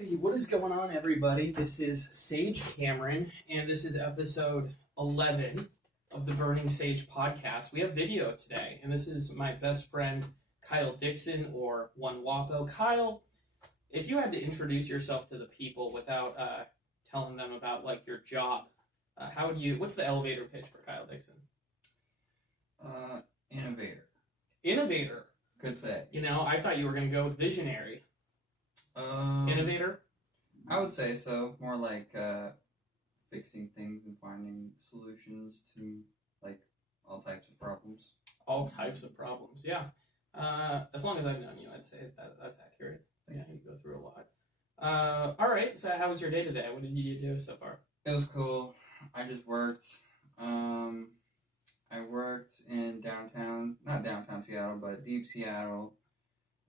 Alrighty, what is going on, everybody? This is Sage Cameron, and this is episode 11 of the Burning Sage podcast. We have video today, and this is my best friend, Kyle Dixon, or One Wapo. Kyle, if you had to introduce yourself to the people without telling them about, like, your job, what's the elevator pitch for Kyle Dixon? Innovator. Innovator? Could say. You know, I thought you were going to go with visionary. Innovator? I would say so. More like fixing things and finding solutions to, like, all types of problems. All types of problems, yeah. As long as I've known you, I'd say that's accurate. Yeah, you go through a lot. All right, so how was your day today? What did you do so far? It was cool. I just worked. I worked in not downtown Seattle, but deep Seattle,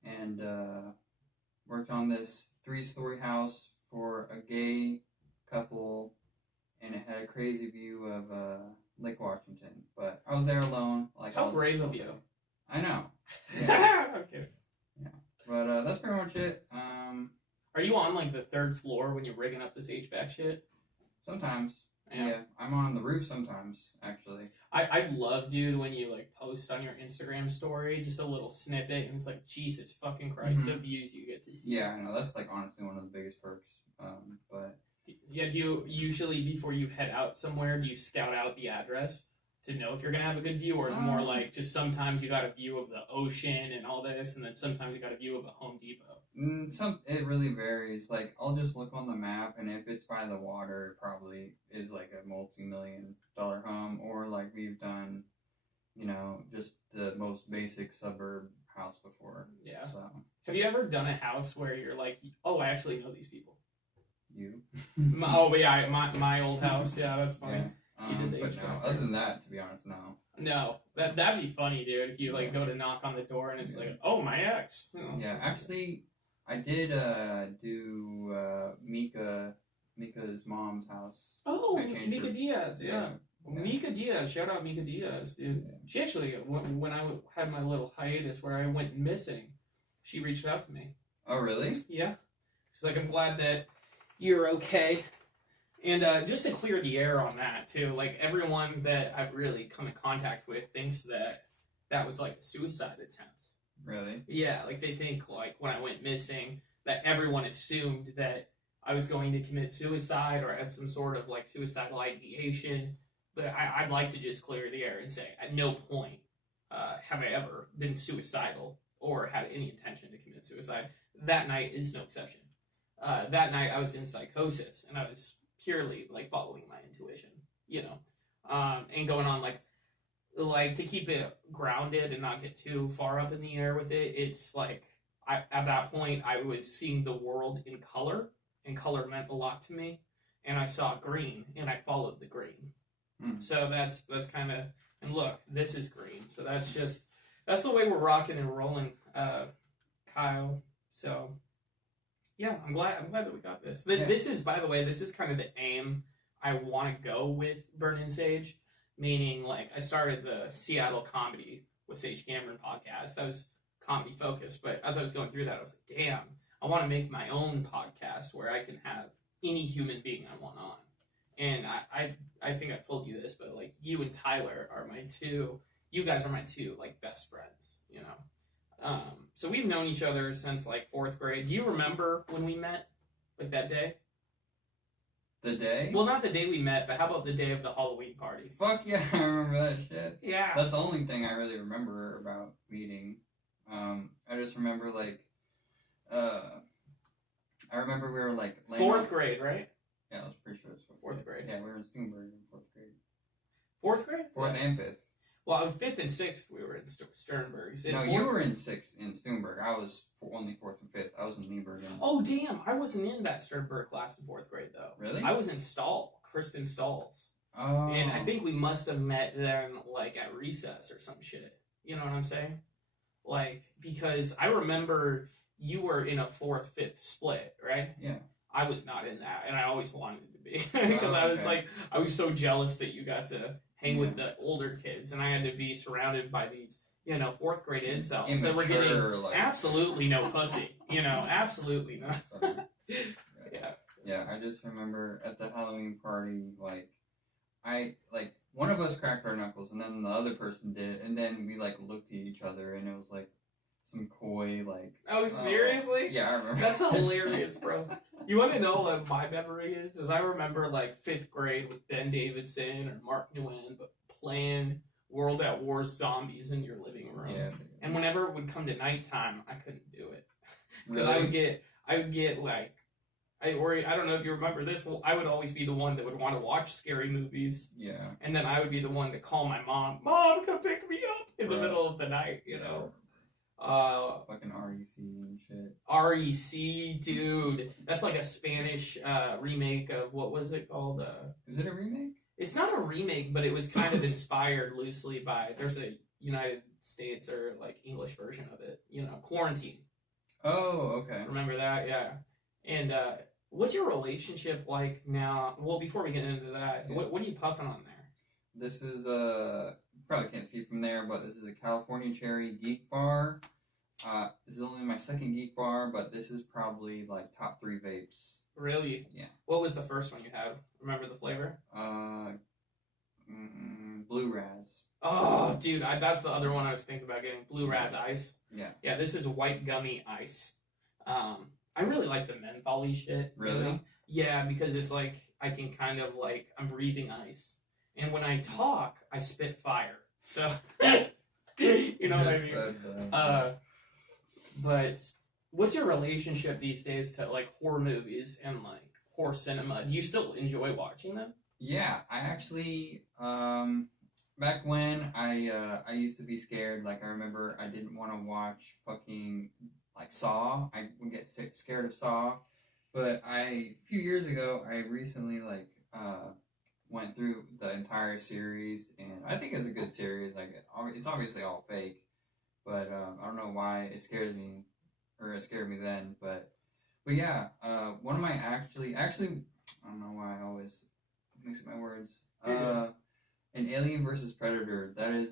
and worked on this 3-story house for a gay couple, and it had a crazy view of Lake Washington. But I was there alone. Like, how brave of you! I know. Yeah. Okay. Yeah, but that's pretty much it. Are you on like the 3rd floor when you're rigging up this HVAC shit? Sometimes. Yeah, I'm on the roof sometimes, actually. I love, dude, when you like post on your Instagram story just a little snippet, and it's like, Jesus fucking Christ, the views you get to see. Yeah, I know, that's like honestly one of the biggest perks. But yeah, do you usually, before you head out somewhere, do you scout out the address to know if you're gonna have a good view, or is it more like just sometimes you got a view of the ocean and all this, and then sometimes you got a view of a Home Depot? It really varies. Like, I'll just look on the map, and if it's by the water, it probably is like a multi-million-dollar home, or like we've done, you know, just the most basic suburb house before. Yeah. So, have you ever done a house where you're like, oh, I actually know these people? You? my old house. Yeah, that's funny. Yeah. You did the but no, other than that, to be honest, no. No, that'd be funny, dude. If you like go to knock on the door and it's like, oh, my ex. You know, yeah, actually, I did do Mika's mom's house. Oh, Mika Diaz, yeah. Yeah. Mika Diaz, shout out Mika Diaz, dude. Yeah. She actually, when I had my little hiatus where I went missing, she reached out to me. Oh, really? Yeah. She's like, I'm glad that you're okay. And just to clear the air on that, too, like, everyone that I've really come in contact with thinks that was, like, a suicide attempt. Really? Yeah, like, they think, like, when I went missing, that everyone assumed that I was going to commit suicide or had some sort of, like, suicidal ideation. But I'd like to just clear the air and say, at no point have I ever been suicidal or had any intention to commit suicide. That night is no exception. That night I was in psychosis, and I was purely like following my intuition, you know, and going on like to keep it grounded and not get too far up in the air with it. It's like at that point I was seeing the world in color, and color meant a lot to me, and I saw green and I followed the green. So that's kind of, and look, this is green. So that's the way we're rocking and rolling, Kyle. So yeah, I'm glad that we got this. This is, by the way, this is kind of the aim I want to go with Burnin Sage, meaning, like, I started the Seattle comedy with Sage Cameron podcast. That was comedy focused, but as I was going through that, I was like, damn, I want to make my own podcast where I can have any human being I want on. And I think I've told you this, but, like, you and Tyler are you guys are my two, like, best friends, you know? So we've known each other since like 4th grade. Do you remember when we met? Like that day? The day? Well, not the day we met, but how about the day of the Halloween party? Fuck yeah, I remember that shit. Yeah. That's the only thing I really remember about meeting. I just remember like, I remember we were like... 4th grade, right? Yeah, I was pretty sure it was 4th grade. Yeah, we were in Sternberg in 4th grade. 4th grade? 4th and 5th. Well, 5th and 6th we were in Sternberg. No, you were in 6th in Sternberg. I was only 4th and 5th. I was in Nieberg. Oh, damn. I wasn't in that Sternberg class in 4th grade, though. Really? I was in Kristen Stall's. Oh. And I think we must have met then, like, at recess or some shit. You know what I'm saying? Like, because I remember you were in a 4th, 5th split, right? Yeah. I was not in that, and I always wanted to be. Because I was like, I was so jealous that you got to hang with the older kids, and I had to be surrounded by these, you know, 4th grade incels that were getting absolutely no pussy, you know, absolutely not. Yeah. Yeah, I just remember at the Halloween party, like, one of us cracked our knuckles, and then the other person did, and then we, like, looked at each other, and it was, like, some coy, like... Oh, seriously? Yeah, I remember. That's hilarious, bro. You want to know what my memory is? I remember, like, 5th grade with Ben Davidson or Mark Nguyen, but playing World at War Zombies in your living room. Yeah. And whenever it would come to nighttime, I couldn't do it. Because Really? I would get, like... I don't know if you remember this. Well, I would always be the one that would want to watch scary movies. Yeah. And then I would be the one to call my mom. Mom, come pick me up in the middle of the night, you know. Fucking REC and shit. REC, dude. That's like a Spanish remake of, what was it called? Is it a remake? It's not a remake, but it was kind of inspired loosely by, there's a United States or like English version of it, you know, Quarantine. Oh, okay. Remember that? Yeah. And what's your relationship like now? Well, before we get into that, Yeah. what are you puffing on there? This is probably can't see from there, but this is a California Cherry Geek Bar. This is only my second Geek Bar, but this is probably like top 3 vapes. Really? Yeah. What was the first one you had? Remember the flavor? Blue Raz. Oh, dude, that's the other one I was thinking about getting. Blue Raz Ice. Yeah. Yeah, this is white gummy ice. I really like the menthol-y shit. Really? You know? Yeah, because it's like, I can kind of like, I'm breathing ice. And when I talk, I spit fire. So, you know what I mean? But what's your relationship these days to like horror movies and like horror cinema? Do you still enjoy watching them? Yeah, I actually, back when I used to be scared, like I remember I didn't want to watch fucking, like Saw. I would get scared of Saw. But a few years ago, I recently, like, went through the entire series, and I think it's a good series. Like, it's obviously all fake, but I don't know why it scared me, or it scared me then. But yeah, one of my actually, I don't know why I always mix up my words. An Alien versus Predator. That is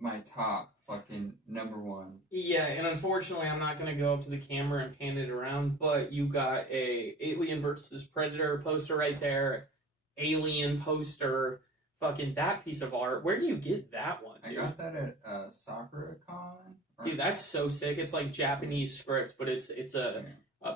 my top fucking number 1. Yeah, and unfortunately, I'm not gonna go up to the camera and pan it around, but you got a Alien versus Predator poster right there, Alien poster, fucking that piece of art. Where do you get that one, dude? I got that at SoccerCon. Dude, that's so sick. It's like Japanese script, but it's a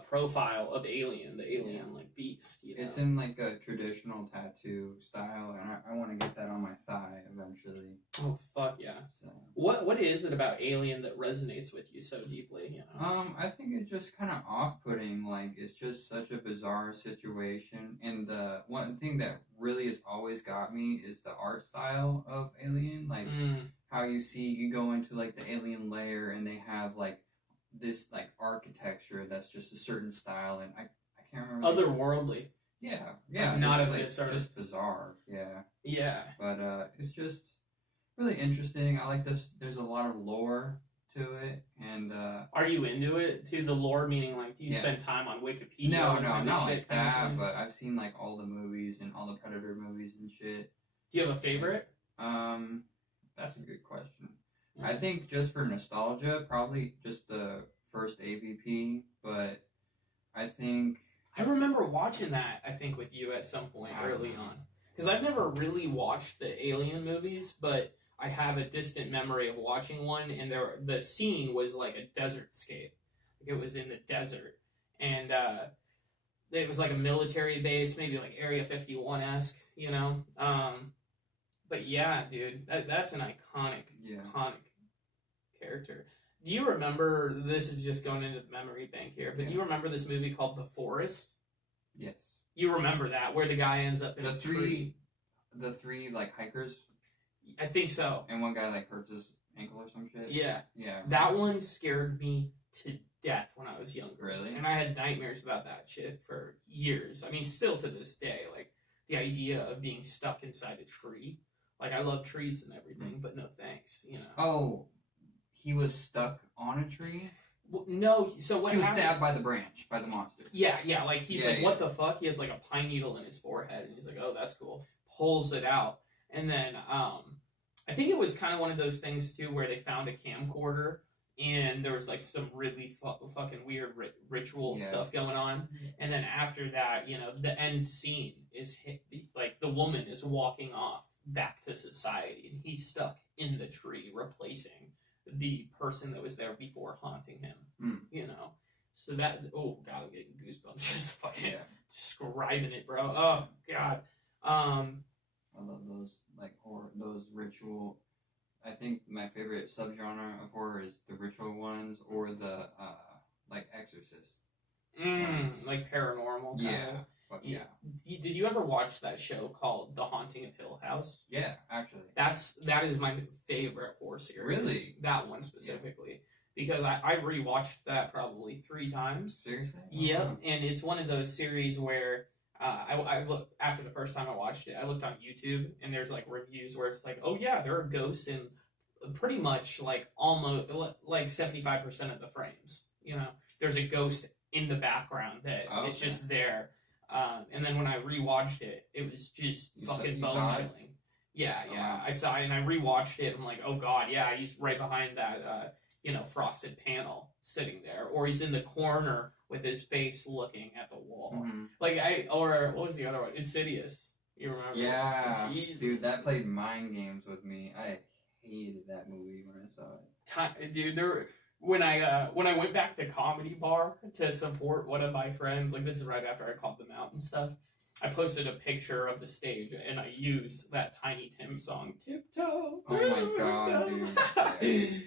profile of Alien, the alien like beast. You know? It's in like a traditional tattoo style, and I want to get that on my thigh eventually. Oh fuck yeah! So. What is it about Alien that resonates with you so deeply? You know? I think it's just kind of off-putting. Like, it's just such a bizarre situation, and the one thing that really has always got me is the art style of Alien. Like how you go into like the alien layer, and they have like this like architecture that's just a certain style, and I can't remember. Otherworldly. Yeah, like not of like, this earth. Just bizarre. Yeah. Yeah. But it's just really interesting. I like this. There's a lot of lore to it, and are you into it? To the lore, meaning like, do you spend time on Wikipedia? No, not like that. But I've seen like all the movies and all the Predator movies and shit. Do you have a favorite? That's a good question. Yeah. I think just for nostalgia, probably just the first AVP. But I think I remember watching that. I think with you at some point early on, because I've never really watched the Alien movies, but I have a distant memory of watching one, and the scene was like a desert scape. Like it was in the desert, and it was like a military base, maybe like Area 51-esque, you know? But yeah, dude, that's an iconic character. Do you remember, this is just going into the memory bank here, but do you remember this movie called The Forest? Yes. You remember that, where the guy ends up in a tree? The three, like, hikers? I think so. And one guy, like, hurts his ankle or some shit? Yeah. Yeah. That one scared me to death when I was younger. Really? And I had nightmares about that shit for years. I mean, still to this day, like, the idea of being stuck inside a tree. Like, I love trees and everything, but no thanks, you know? Oh, he was stuck on a tree? Well, no, so what he was stabbed by the branch, by the monster. Yeah, like, he's what the fuck? He has, like, a pine needle in his forehead, and he's like, oh, that's cool. Pulls it out. And then, I think it was kind of one of those things, too, where they found a camcorder and there was like some really fucking weird ritual stuff going on. And then after that, you know, the end scene is like the woman is walking off back to society, and he's stuck in the tree, replacing the person that was there before haunting him. You know, so that oh god, I'm getting goosebumps just fucking describing it, bro. Oh god. I love those like horror, those ritual. I think my favorite subgenre of horror is the ritual ones or the like Exorcist. Like paranormal. Yeah. Did you ever watch that show called The Haunting of Hill House? Yeah, actually. That is my favorite horror series. Really? That one specifically. Because I rewatched that probably 3 times. Seriously? Yep, and it's one of those series where I looked after the first time I watched it. I looked on YouTube, and there's like reviews where it's like, oh yeah, there are ghosts in pretty much like almost like 75% of the frames. You know, there's a ghost in the background that is just there. And then when I rewatched it, it was just fucking bone chilling. Yeah. I saw it and I rewatched it. I'm like, oh god, yeah, he's right behind that frosted panel sitting there, or he's in the corner with his face looking at the wall. Or what was the other one? Insidious. You remember? Yeah, Jesus. Dude, that played mind games with me. I hated that movie when I saw it. Dude, when I went back to Comedy Bar to support one of my friends, like this is right after I called them out and stuff, I posted a picture of the stage and I used that Tiny Tim song, Tiptoe. Oh my god, dude.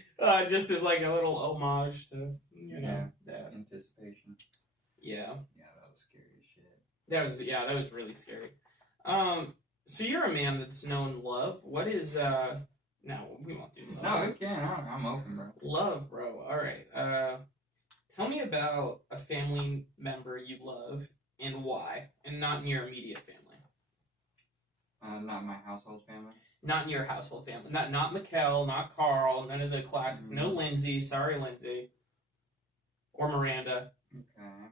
Just as like a little homage to, that. Anticipation. Yeah. Yeah, that was scary as shit. That was really scary. So you're a man that's known love. What is, no, we won't do love. No, we can. I'm open, bro. Love, bro. All right. Tell me about a family member you love and why, and not in your immediate family. Not my household family. Not in your household family. Not Mikkel, not Carl, none of the classics. No Lindsay. Sorry, Lindsay. Or Miranda. Okay.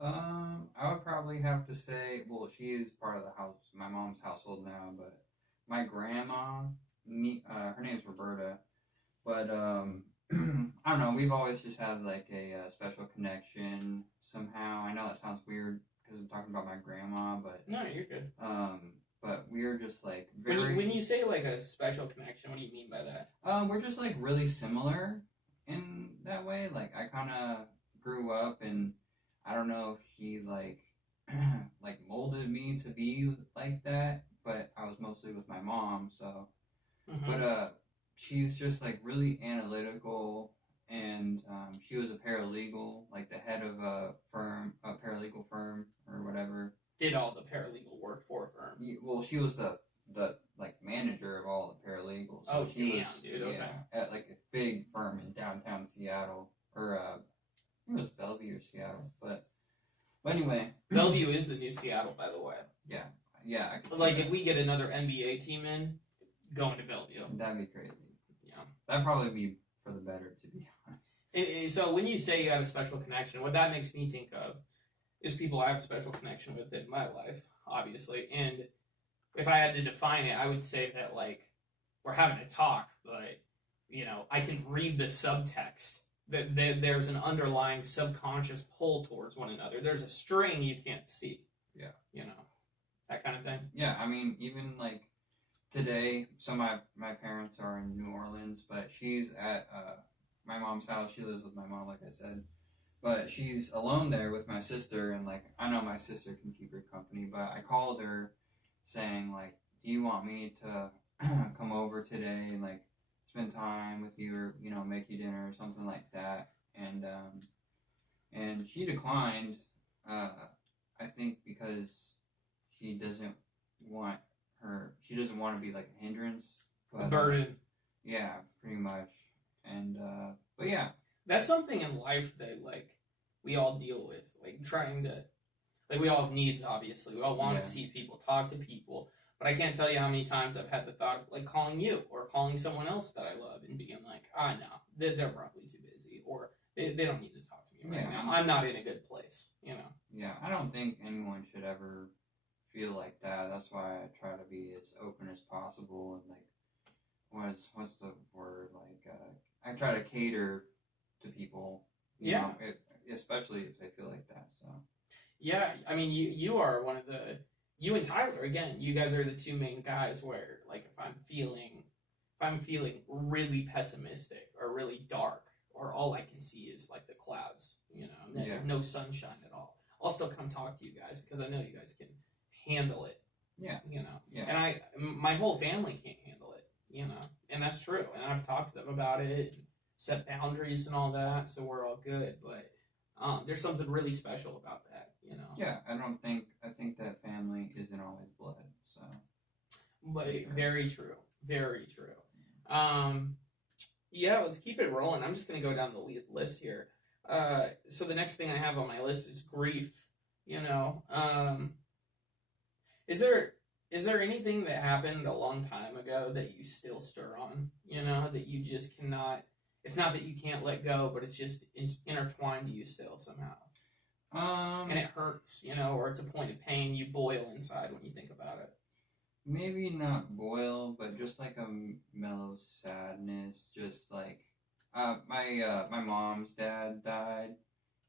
I would probably have to say, well, she is part of the house, my mom's household now, but my grandma, her name's Roberta, but I don't know, we've always just had like a special connection somehow. I know that sounds weird because I'm talking about my grandma, but no, you're good. But we're just like very. When you say like a special connection, what do you mean by that? We're just like really similar in that way. Like I kind of grew up, and I don't know if she like like molded me to be like that, but I was mostly with my mom, so. But she's just like really analytical, and she was a paralegal, like the head of a paralegal firm or whatever. Did all the paralegal work for a firm? Yeah, well, she was the like manager of all the paralegals. So she was, dude. Okay. At like a big firm in downtown Seattle, or I think it was Bellevue or Seattle, but anyway. Bellevue is the new Seattle, by the way. Yeah. Like if we get another NBA team in, going to Bellevue. That'd be crazy. Yeah. That'd probably be for the better, to be honest. And so when you say you have a special connection, what that makes me think of is people I have a special connection with in my life, obviously. And if I had to define it, I would say that, like, we're having a talk, but, I can read the subtext. That there's an underlying subconscious pull towards one another. There's a string you can't see. Yeah. That kind of thing. Yeah, I mean, even, like, today, so my parents are in New Orleans, but she's at my mom's house. She lives with my mom, like I said. But she's alone there with my sister, and, like, I know my sister can keep her company, but I called her saying, like, do you want me to come over today and, like, spend time with you or, make you dinner or something like that? And she declined, I think because she doesn't want to be like a hindrance, but a burden. Yeah, pretty much. And but yeah, that's something in life that like we all deal with, like trying to, like we all have needs. Obviously, we all want to see people, talk to people. But I can't tell you how many times I've had the thought of like calling you or calling someone else that I love and being like, no, they're probably too busy, or they don't need to talk to me right now. I'm not in a good place, Yeah, I don't think anyone should ever feel like that. That's why I try to be as open as possible and like what's the word, like, I try to cater to people, Yeah. Especially if they feel like that. So Yeah, I mean, you are one of the, you and Tyler, again, you guys are the two main guys where, like, if I'm feeling really pessimistic or really dark, or all I can see is like the clouds, no sunshine at all, I'll still come talk to you guys because I know you guys can handle it. Yeah. And my whole family can't handle it, and that's true. And I've talked to them about it, and set boundaries and all that, so we're all good. But there's something really special about that. Yeah, I think that family isn't always blood. So, but sure. Very true, very true. Yeah, let's keep it rolling. I'm just gonna go down the list here. So the next thing I have on my list is grief. Is there anything that happened a long time ago that you still stir on? That you just cannot. It's not that you can't let go, but it's just intertwined to you still somehow. And it hurts, or it's a point of pain. You boil inside when you think about it. Maybe not boil, but just like a mellow sadness. Just like my mom's dad died,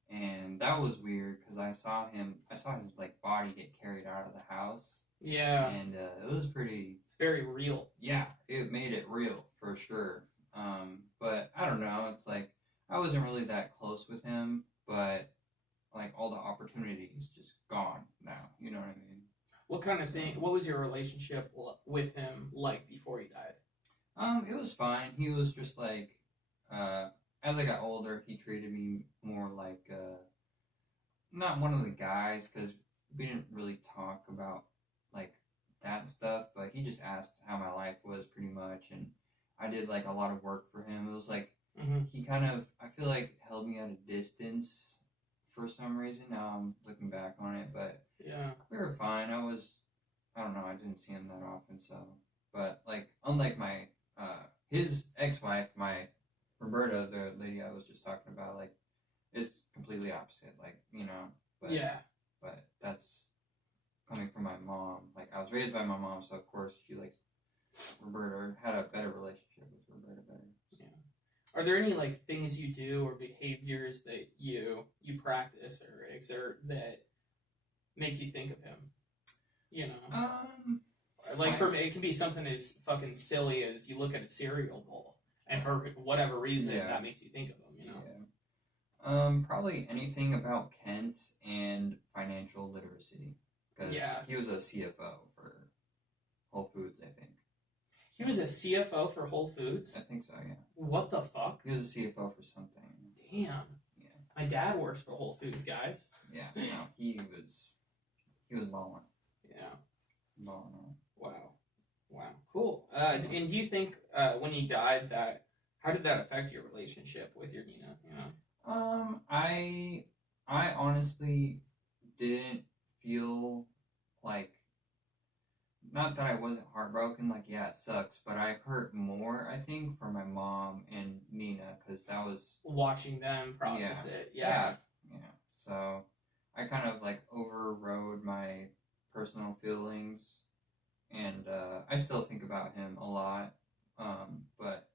and that was weird because I saw his like body get carried out of the house. Yeah, and it was pretty. It's very real. Yeah, it made it real for sure. But I don't know. It's like I wasn't really that close with him, but like all the opportunities just gone now. You know what I mean? What kind of thing? What was your relationship with him like before he died? It was fine. He was just like, as I got older, he treated me more like, not one of the guys, because we didn't really talk about like that stuff, but he just asked how my life was pretty much, and I did like a lot of work for him. It was like, he kind of, I feel like, held me at a distance for some reason. Now I'm looking back on it, but yeah, we were fine. I don't know, I didn't see him that often, so, but like, unlike my, his ex-wife, my Roberta, the lady I was just talking about, like, is completely opposite, like, but, yeah, but that's coming from my mom. Like, I was raised by my mom, so of course she likes Roberta, had a better relationship with Roberta better. Yeah. Are there any like things you do or behaviors that you practice or exert that make you think of him? Like for me, it can be something as fucking silly as you look at a cereal bowl, and for whatever reason, that makes you think of him. Yeah. Probably anything about Kent and financial literacy, because he was a CFO for Whole Foods, I think. He was a CFO for Whole Foods? I think so, yeah. What the fuck? He was a CFO for something. Damn. Yeah. My dad works for Whole Foods, guys. Yeah, no, he was balling. Yeah. Balling on. Wow. Cool. And do you think when he died, how did that affect your relationship with your Nina? I honestly didn't feel like, not that I wasn't heartbroken, like, yeah, it sucks, but I hurt more, I think, for my mom and Nina, because that was... watching them process it, yeah. So, I kind of, like, overrode my personal feelings, and I still think about him a lot, but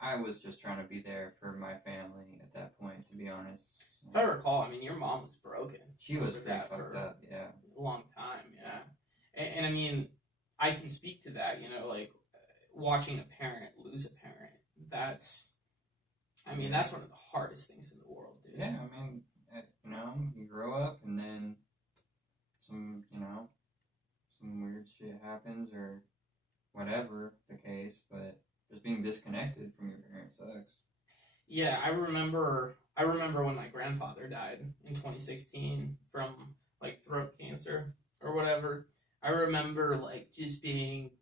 I was just trying to be there for my family at that point, to be honest. If I recall, I mean, your mom was broken. She was pretty fucked up, yeah. A long time, yeah. And I mean, I can speak to that, like, watching a parent lose a parent. That's one of the hardest things in the world, dude. Yeah, I mean, you grow up and then some weird shit happens or whatever the case, but just being disconnected from your parents sucks. Yeah, I remember when my grandfather died in 2016 from, like, throat cancer or whatever. I remember, like, just being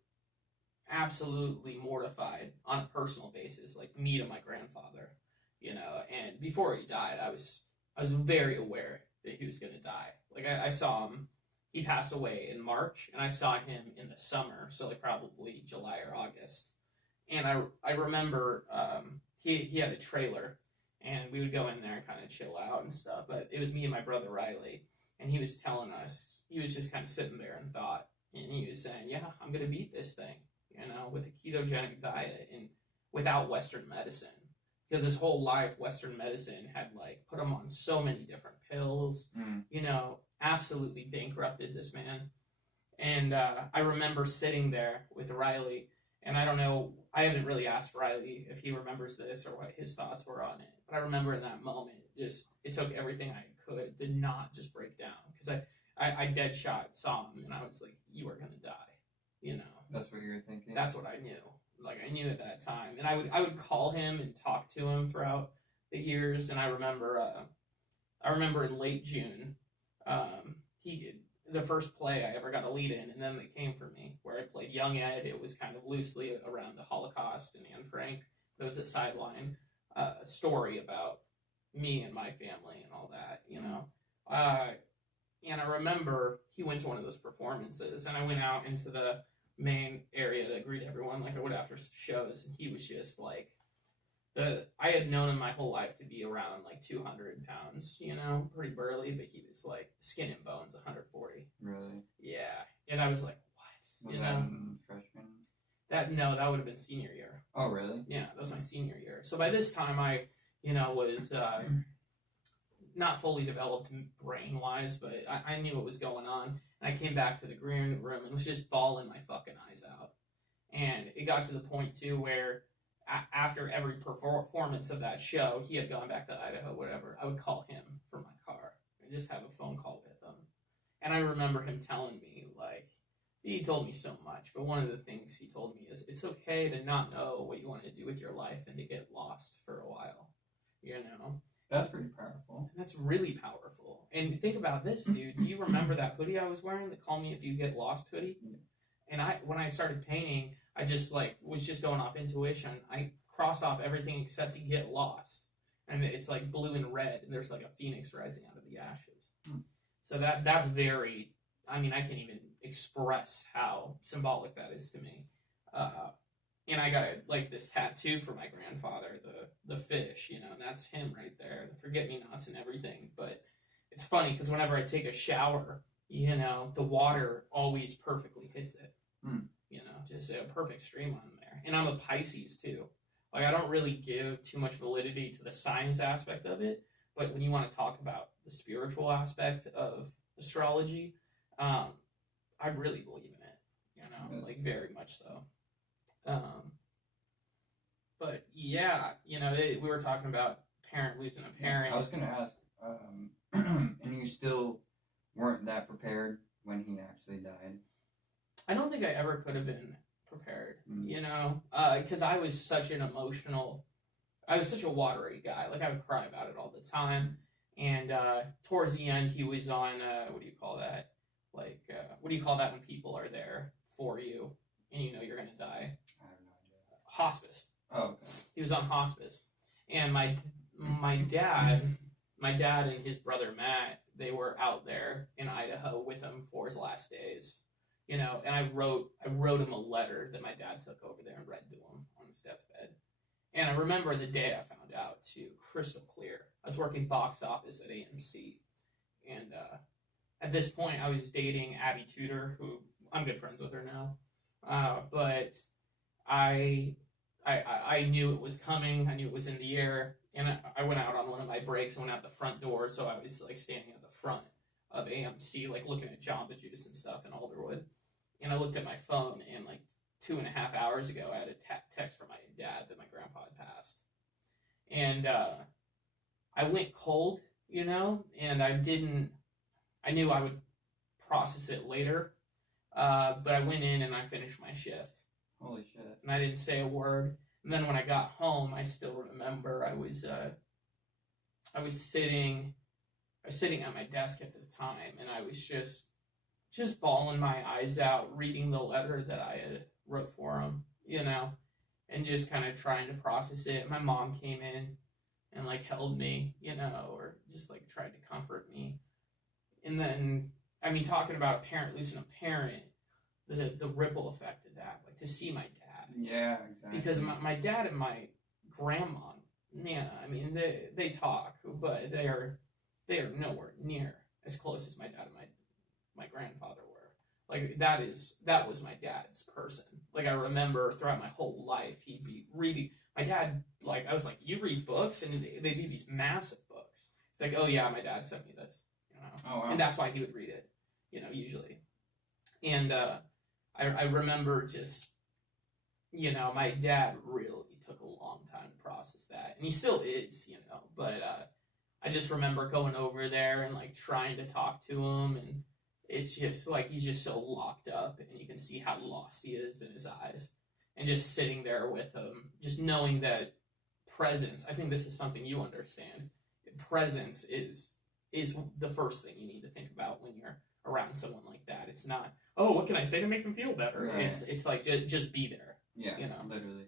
absolutely mortified on a personal basis, like, me to my grandfather, and before he died, I was very aware that he was going to die. Like, I saw him, he passed away in March, and I saw him in the summer, so, like, probably July or August, and I remember, he had a trailer, and we would go in there and kind of chill out and stuff, but it was me and my brother Riley, and he was telling us, he was just kind of sitting there in thought, and he was saying, yeah, I'm going to beat this thing. with a ketogenic diet and without Western medicine. Because his whole life, Western medicine had like put him on so many different pills, absolutely bankrupted this man. And I remember sitting there with Riley, and I don't know, I haven't really asked Riley if he remembers this or what his thoughts were on it. But I remember in that moment, it took everything I could to not just break down. Because I dead shot saw him, and I was like, you are going to die, That's what you were thinking? That's what I knew. Like, I knew at that time. And I would call him and talk to him throughout the years. And I remember in late June, the first play I ever got a lead in, and then they came for me, where I played Young Ed. It was kind of loosely around the Holocaust and Anne Frank. It was a sideline story about me and my family and all that, and I remember he went to one of those performances, and I went out into the main area to greet everyone like I would after shows, and he was just like, I had known him my whole life to be around like 200 pounds, pretty burly, but he was like skin and bones, 140. Really? Yeah. And I was like, what? Was that in freshman? That would have been senior year. Oh, really? Yeah, that was my senior year. So by this time I, was not fully developed brain-wise, but I knew what was going on. And I came back to the green room and was just bawling my fucking eyes out. And it got to the point, too, where after every performance of that show, he had gone back to Idaho, whatever, I would call him for my car and just have a phone call with him. And I remember him telling me, like, he told me so much, but one of the things he told me is it's okay to not know what you want to do with your life and to get lost for a while, That's pretty powerful. That's really powerful. And think about this, dude. Do you remember that hoodie I was wearing, the Call Me If You Get Lost hoodie? And when I started painting, I just was just going off intuition. I crossed off everything except to get lost. And it's like blue and red, and there's like a phoenix rising out of the ashes. So that's very, I can't even express how symbolic that is to me. And I got this tattoo for my grandfather, the fish, and that's him right there, the forget-me-nots and everything. But it's funny because whenever I take a shower, the water always perfectly hits it. Just a perfect stream on there. And I'm a Pisces too. Like, I don't really give too much validity to the science aspect of it, but when you want to talk about the spiritual aspect of astrology, I really believe in it, like very much so. But yeah, we were talking about parent losing a parent. I was going to ask, and you still weren't that prepared when he actually died? I don't think I ever could have been prepared, because I was such a watery guy. Like, I would cry about it all the time. And towards the end, he was on, what do you call that? Like, what do you call that when people are there for you and you're going to die? I have no idea. Hospice. Oh, okay. He was on hospice. And my dad and his brother Matt, they were out there in Idaho with him for his last days. And I wrote him a letter that my dad took over there and read to him on his deathbed. And I remember the day I found out, too, crystal clear. I was working box office at AMC. And at this point, I was dating Abby Tudor, who I'm good friends with her now. But I knew it was coming. I knew it was in the air. And I went out on one of my breaks and went out the front door. So I was, standing at the front of AMC, looking at Jamba Juice and stuff in Alderwood. And I looked at my phone, and 2.5 hours ago, I had a text from my dad that my grandpa had passed. And I went cold, and I knew I would process it later. But I went in and I finished my shift. Holy shit. And I didn't say a word. And then when I got home, I still remember I was sitting at my desk at the time, and I was just bawling my eyes out, reading the letter that I had wrote for him, and just kind of trying to process it. My mom came in and held me, or just tried to comfort me. And then, talking about a parent losing a parent, the ripple effect of that, to see my dad. Yeah, exactly. Because my dad and my grandma, they talk, but they are nowhere near as close as my dad and my grandfather were. Like, that was my dad's person. Like, I remember throughout my whole life, he'd be reading. My dad, like, I was like, you read books? And they'd be these massive books. It's like, oh yeah, my dad sent me this. You know? Oh, wow. And that's why he would read it, you know, usually. And I remember just, you know, my dad really took a long time to process that. And he still is, you know. But I just remember going over there and, like, trying to talk to him. And it's just, like, he's just so locked up. And you can see how lost he is in his eyes. And just sitting there with him, just knowing that presence, I think this is something you understand. Presence is the first thing you need to think about when you're around someone like that. It's not, oh, what can I say to make them feel better? Right. It's like, just be there. Yeah, you know, literally.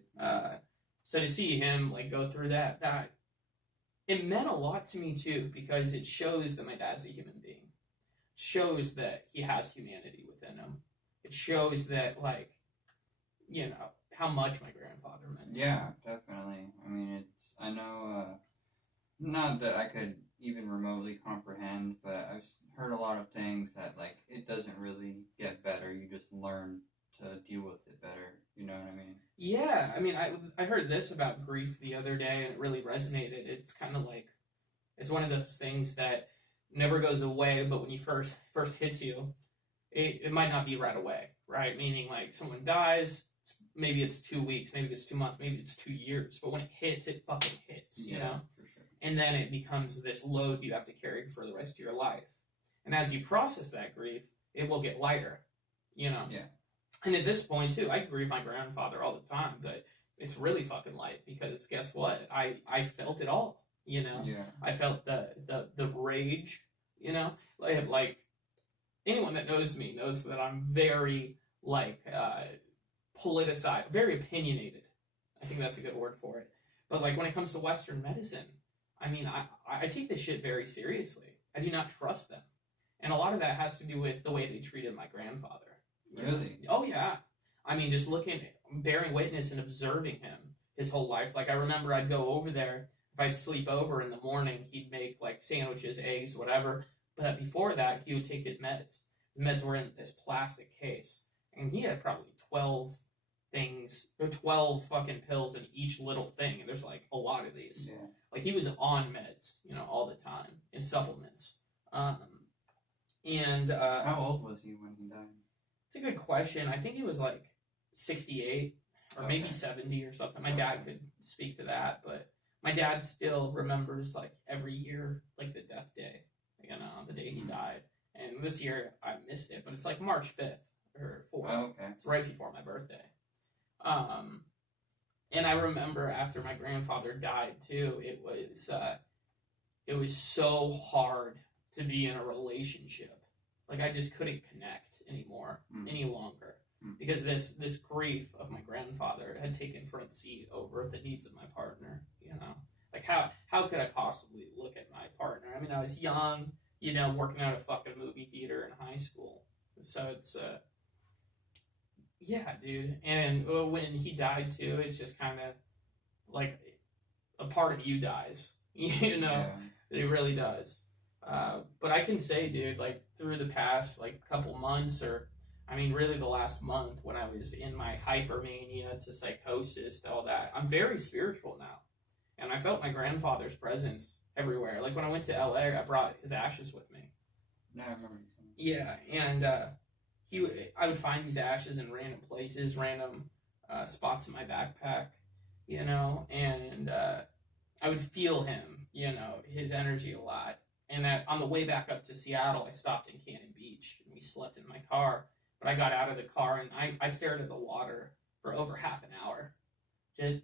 So to see him, like, go through that it meant a lot to me too, because it shows that my dad's a human being. It shows that he has humanity within him. It shows that, like, you know, how much my grandfather meant to Yeah, him. definitely. I mean, I know, not that I could even remotely comprehend, but I've heard a lot of things that, like, it doesn't really get better. You just learn to deal with it better. You know what I mean? Yeah, I mean, I heard this about grief the other day, and it really resonated. It's kind of like, it's one of those things that never goes away, but when you first hits you, it might not be right away, right? Meaning, like, someone dies, maybe it's 2 weeks, maybe it's 2 months, maybe it's 2 years, but when it hits, it fucking hits, you know? For sure. And then it becomes this load you have to carry for the rest of your life. And as you process that grief, it will get lighter, you know? Yeah. And at this point, too, I grieve my grandfather all the time, but it's really fucking light, because guess what? I felt it all, you know? Yeah. I felt the rage, you know? Like, anyone that knows me knows that I'm very, like, politicized, very opinionated. I think that's a good word for it. But, like, when it comes to Western medicine, I mean, I take this shit very seriously. I do not trust them. And a lot of that has to do with the way they treated my grandfather. Really? Oh, yeah. I mean, just bearing witness and observing him his whole life. Like, I remember I'd go over there. If I'd sleep over in the morning, he'd make, like, sandwiches, eggs, whatever. But before that, he would take his meds. His meds were in this plastic case. And he had probably 12 things, or 12 fucking pills in each little thing. And there's, like, a lot of these. Yeah. Like, he was on meds, you know, all the time, and supplements. How old was he when he died? It's a good question. I think he was like 68 or maybe 70 or something. My dad could speak to that, but my dad still remembers, like, every year, like, the death day, you know, the day he died. And this year I missed it, but it's like March 5th or 4th. Oh, okay. It's right before my birthday. And I remember after my grandfather died too, it was so hard to be in a relationship. Like, I just couldn't connect anymore, any longer, because this grief of my grandfather had taken front seat over the needs of my partner, you know? Like, how could I possibly look at my partner? I mean, I was young, you know, working at a fucking movie theater in high school. So it's, yeah, dude. And when he died too, it's just kind of like a part of you dies, you know? Yeah. It really does. But I can say, dude, like, through the past, like, couple months, or, I mean, really the last month, when I was in my hypermania to psychosis to all that, I'm very spiritual now. And I felt my grandfather's presence everywhere. Like, when I went to LA, I brought his ashes with me. No, I remember. Yeah, and I would find these ashes in random places, random spots in my backpack, you know, and I would feel him, you know, his energy a lot. And on the way back up to Seattle, I stopped in Cannon Beach, and we slept in my car. But I got out of the car, and I stared at the water for over half an hour,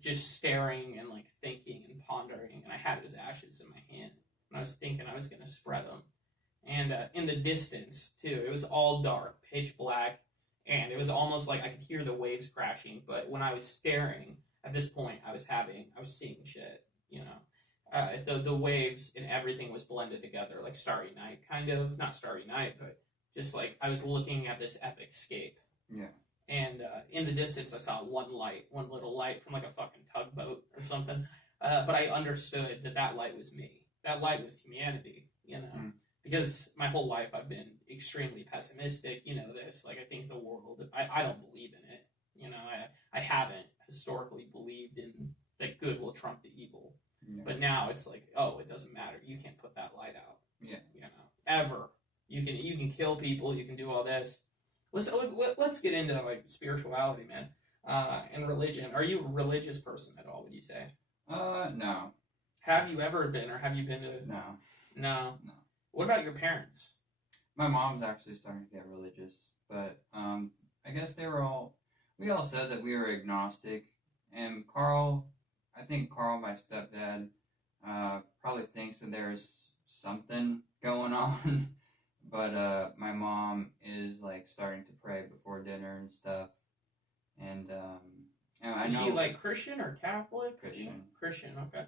just staring and, like, thinking and pondering. And I had his ashes in my hand, and I was thinking I was going to spread them. And in the distance, too, it was all dark, pitch black, and it was almost like I could hear the waves crashing. But when I was staring, at this point, I was seeing shit, you know. The waves and everything was blended together, like Starry Night, kind of. Not Starry Night, but just like I was looking at this epic scape. Yeah. And in the distance, I saw one little light from, like, a fucking tugboat or something. But I understood that light was me. That light was humanity, you know. because my whole life I've been extremely pessimistic. You know this. Like, I think the world, I don't believe in it. You know, I haven't historically believed in that good will trump the evil. Yeah. But now it's like, oh, it doesn't matter. You can't put that light out. Yeah. You know, ever. You can kill people. You can do all this. Let's get into like spirituality, man, and religion. Are you a religious person at all? Would you say? No. Have you ever been, or have you been to? No. No. No. What about your parents? My mom's actually starting to get religious, but I guess we all said that we were agnostic, and I think Carl, my stepdad, probably thinks that there's something going on, but my mom is like starting to pray before dinner and stuff, and I Is know she like Christian or Catholic? Christian. Christian, okay.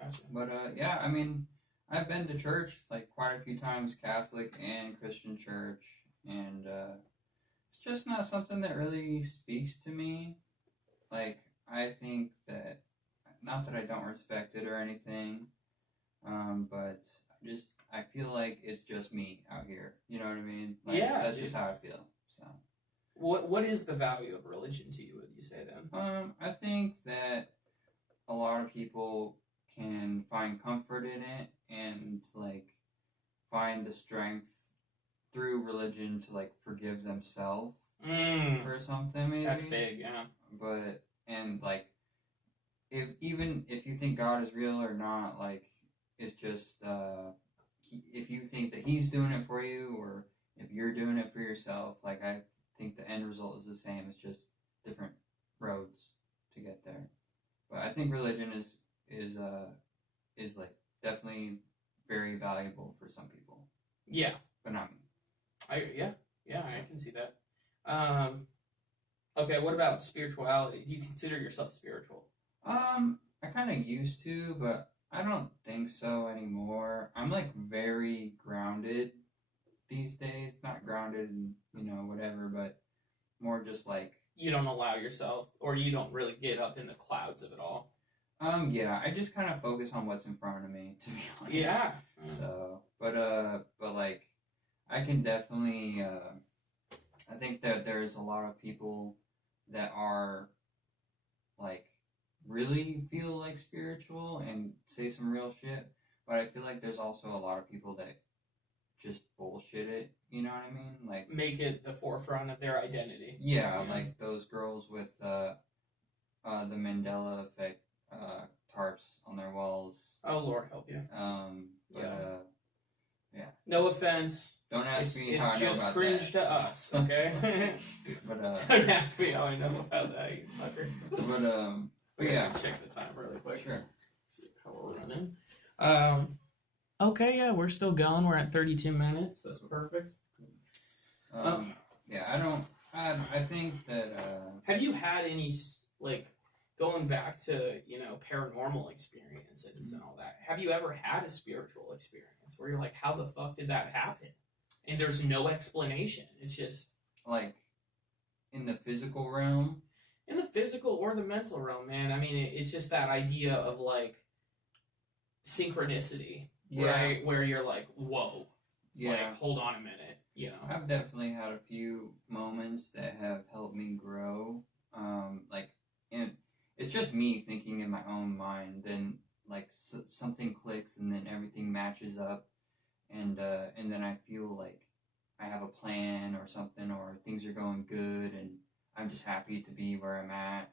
Gotcha. But yeah, I mean, I've been to church like quite a few times, Catholic and Christian church, and it's just not something that really speaks to me. Like, I think that, not that I don't respect it or anything, but I feel like it's just me out here. You know what I mean? Like, Yeah, that's dude. just how I feel. So, What is the value of religion to you? Would you say then? I think that a lot of people can find comfort in it and like find the strength through religion to like forgive themselves for something, maybe. That's big, yeah. But and like if you think God is real or not, like it's just if you think that He's doing it for you or if you're doing it for yourself, like I think the end result is the same. It's just different roads to get there. But I think religion is like definitely very valuable for some people. Yeah. But not me. I can see that. Okay, what about spirituality? Do you consider yourself spiritual? I kind of used to, but I don't think so anymore. I'm like very grounded these days. Not grounded in, whatever, but more just like you don't allow yourself, or you don't really get up in the clouds of it all. Yeah, I just kind of focus on what's in front of me, to be honest. Yeah. So, but like, I can definitely, I think that there's a lot of people that are, like, really feel like spiritual and say some real shit, but I feel like there's also a lot of people that just bullshit it, you know what I mean? Like, make it the forefront of their identity. Yeah, like those girls with the Mandela effect tarps on their walls. Oh, Lord help you. Yeah. No offense. Don't ask me how I know about that. It's just cringe to us, okay? But don't ask me how I know about that, you fucker. But yeah. Check the time really quick. Sure. See how we're running. Okay, yeah, we're still going. We're at 32 minutes. That's perfect. Yeah, I think that. Have you had any, like, going back to, paranormal experiences and all that, have you ever had a spiritual experience where you're like, how the fuck did that happen? And there's no explanation. It's just... Like, in the physical realm? In the physical or the mental realm, man. I mean, it's just that idea of, like, synchronicity, right? Where you're like, whoa. Yeah. Like, hold on a minute, I've definitely had a few moments that have helped me grow. And it's just me thinking in my own mind, then like something clicks and then everything matches up, and then I feel like I have a plan or something, or things are going good and I'm just happy to be where I'm at.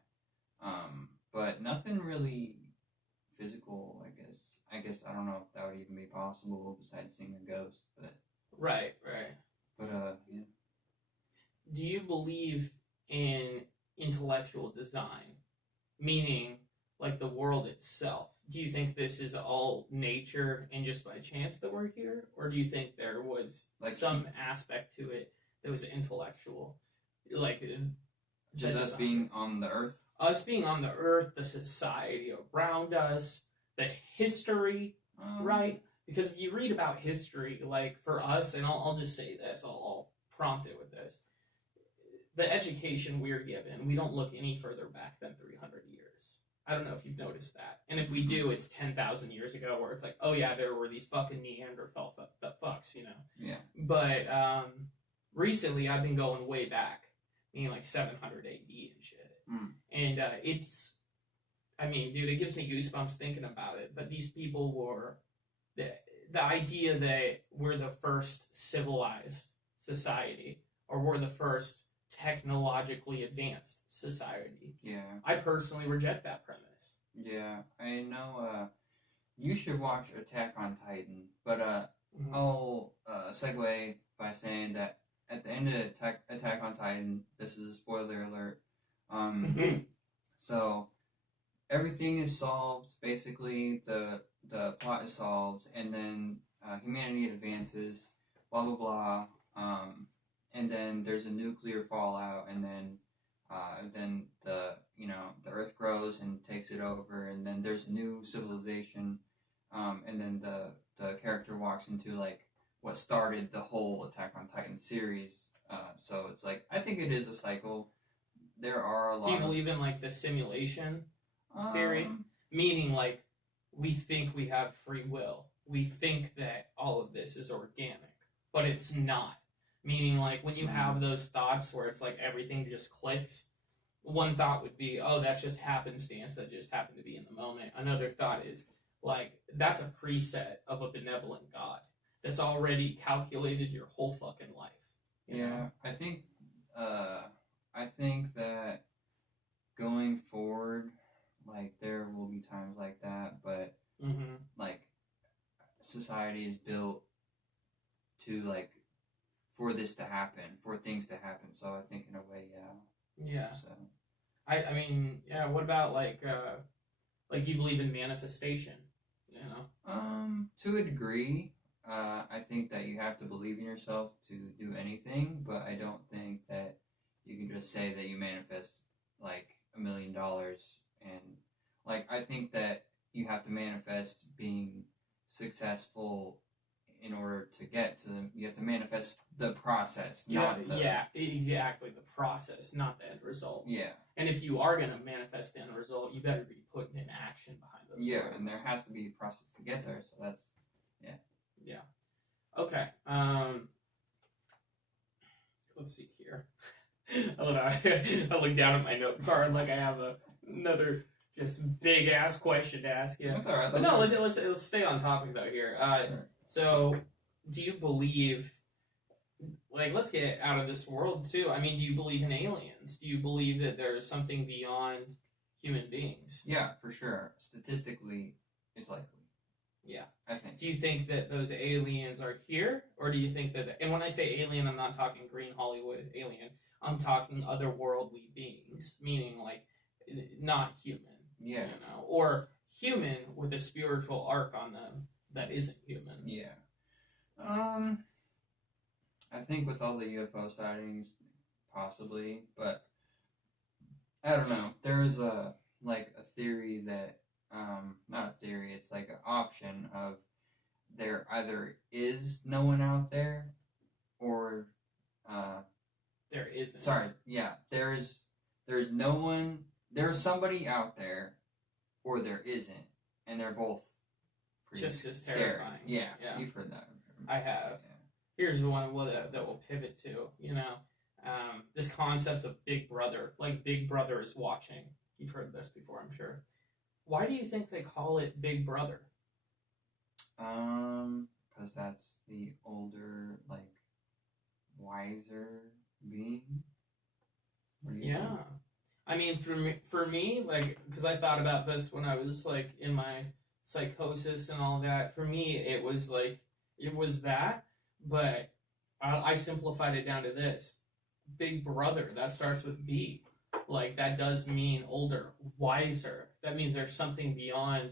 But nothing really physical, I guess I don't know if that would even be possible besides seeing a ghost, but right. But yeah. Do you believe in intellectual design? Meaning, like, the world itself. Do you think this is all nature and just by chance that we're here? Or do you think there was like some aspect to it that was intellectual? Like, just us being on the earth? Us being on the earth, the society around us, the history, right? Because if you read about history, like, for us, and I'll just say this, I'll prompt it with this. The education we're given, we don't look any further back than 300 years. I don't know if you've noticed that. And if we do, it's 10,000 years ago, where it's like, oh yeah, there were these fucking Neanderthal fucks, you know. Yeah. But recently, I've been going way back, meaning like 700 AD and shit. And it's, I mean, dude, it gives me goosebumps thinking about it. But these people were the idea that we're the first civilized society, or we're the first technologically advanced society. Yeah. I personally reject that premise. Yeah, I know. You should watch Attack on Titan, but I'll segue by saying that at the end of Attack on Titan, this is a spoiler alert. So everything is solved. Basically, the plot is solved, and then humanity advances. Blah blah blah. And then there's a nuclear fallout, and then the Earth grows and takes it over, and then there's a new civilization, and then the character walks into like what started the whole Attack on Titan series. So it's like, I think it is a cycle. There are a lot. Do you believe in like the simulation theory? Meaning like we think we have free will. We think that all of this is organic, but it's not. Meaning, like, when you have those thoughts where it's like everything just clicks, one thought would be, oh, that's just happenstance, that just happened to be in the moment. Another thought is, like, that's a preset of a benevolent God that's already calculated your whole fucking life. You know? I think that going forward, like, there will be times like that, but, like, society is built to, like, for this to happen, for things to happen. So I think in a way, yeah. Yeah. So I mean, yeah. What about like you believe in manifestation? You know. To a degree, I think that you have to believe in yourself to do anything, but I don't think that you can just say that you manifest like $1 million, and like I think that you have to manifest being successful. In order to get to them, you have to manifest the process, not the... Yeah, exactly, the process, not the end result. Yeah. And if you are going to manifest the end result, you better be putting in action behind those words. And there has to be a process to get there, so that's... Yeah. Okay. Let's see here. I don't know. I look down at my note card like I have another just big-ass question to ask you. That's all right. But no, let's stay on topic, though, here. Sure. So, do you believe, like, let's get out of this world, too. I mean, do you believe in aliens? Do you believe that there's something beyond human beings? Yeah, for sure. Statistically, it's likely. Yeah. I think. Do you think that those aliens are here? Or do you think that, and when I say alien, I'm not talking Green Hollywood alien. I'm talking otherworldly beings, meaning, like, not human. Yeah. You know? Or human with a spiritual arc on them that isn't human. Yeah. I think with all the UFO sightings, possibly, but I don't know. There is a theory that, not a theory, it's like an option of there either is no one out there, or, there isn't. Sorry, yeah, there's no one, there's somebody out there, or there isn't, and they're both just as scary. terrifying. Yeah, you've heard that. I have. Yeah. Here's one that we'll pivot to. You know, this concept of Big Brother, like Big Brother is watching. You've heard this before, I'm sure. Why do you think they call it Big Brother? Because that's the older, like, wiser being. Yeah. Think? I mean, for me, like, because I thought about this when I was, like, in my psychosis and all that. For me, it was that, but I simplified it down to this. Big Brother, that starts with B. Like, that does mean older, wiser. That means there's something beyond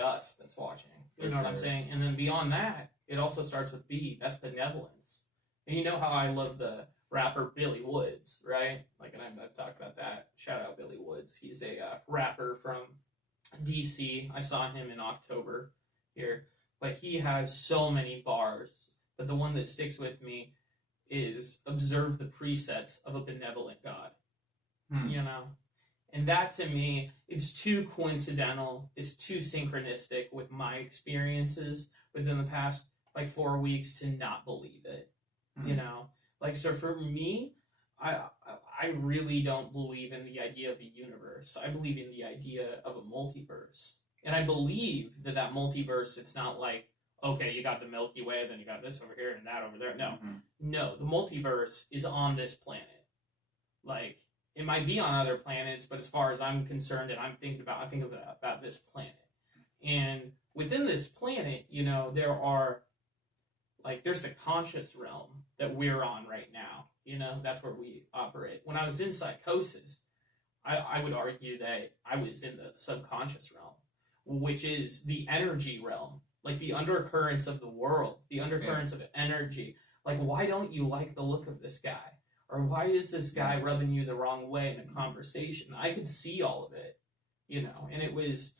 us that's watching. You know what I'm saying? And then beyond that, it also starts with B. That's benevolence. And you know how I love the rapper Billy Woods, right? Like, and I've talked about that. Shout out Billy Woods. He's a rapper from DC. I saw him in October here. But he has so many bars. But the one that sticks with me is observe the presets of a benevolent God. You know? And that to me, it's too coincidental. It's too synchronistic with my experiences within the past like 4 weeks to not believe it. You know, like, so for me, I really don't believe in the idea of a universe. I believe in the idea of a multiverse. And I believe that that multiverse, it's not like, okay, you got the Milky Way, then you got this over here and that over there. No. No, the multiverse is on this planet. Like, it might be on other planets, but as far as I'm concerned and I think about this planet. And within this planet, you know, there are, like, there's the conscious realm that we're on right now. You know, that's where we operate. When I was in psychosis, I would argue that I was in the subconscious realm, which is the energy realm, like the undercurrents of the world, the undercurrents of energy. Like, why don't you like the look of this guy? Or why is this guy rubbing you the wrong way in a conversation? I could see all of it, you know, and it was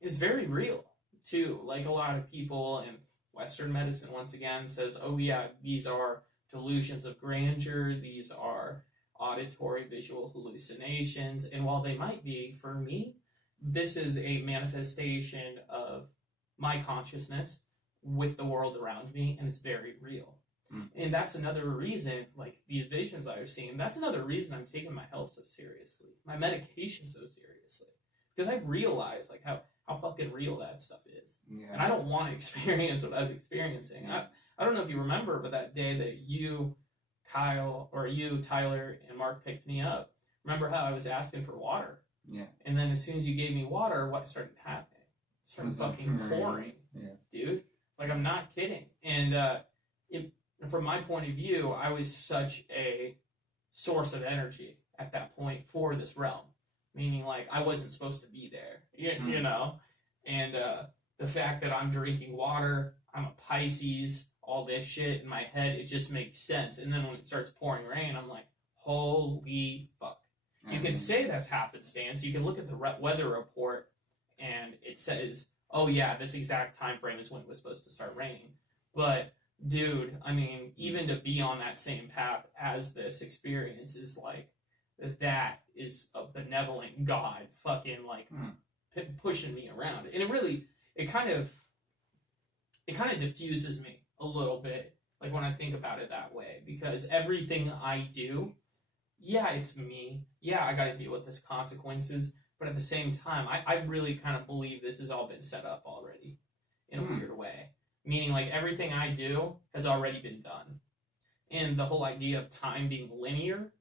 very real too. Like, a lot of people in Western medicine, once again, says, oh yeah, these are delusions of grandeur, these are auditory visual hallucinations, and while they might be, for me, this is a manifestation of my consciousness with the world around me, and it's very real. And that's another reason, like, these visions I was seeing, that's another reason I'm taking my health so seriously, my medication so seriously, because I realize, like, how fucking real that stuff is. And I don't want to experience what I was experiencing. I don't know if you remember, but that day that you, Kyle, or you, Tyler, and Mark picked me up, remember how I was asking for water? Yeah. And then as soon as you gave me water, what started happening? It started fucking pouring. Dude. Like, I'm not kidding. And from my point of view, I was such a source of energy at that point for this realm. Meaning, like, I wasn't supposed to be there, you know? And the fact that I'm drinking water, I'm a Pisces, all this shit in my head, it just makes sense. And then when it starts pouring rain, I'm like, holy fuck. You can say that's happenstance. You can look at the weather report, and it says, oh yeah, this exact time frame is when it was supposed to start raining. But, dude, I mean, even to be on that same path as this experience is like, that is a benevolent God fucking, like, pushing me around. And it kind of diffuses me a little bit, like, when I think about it that way, because everything I do, yeah, it's me. Yeah, I gotta deal with this consequences, but at the same time, I really kind of believe this has all been set up already in a weird way. Meaning, like, everything I do has already been done. And the whole idea of time being linear,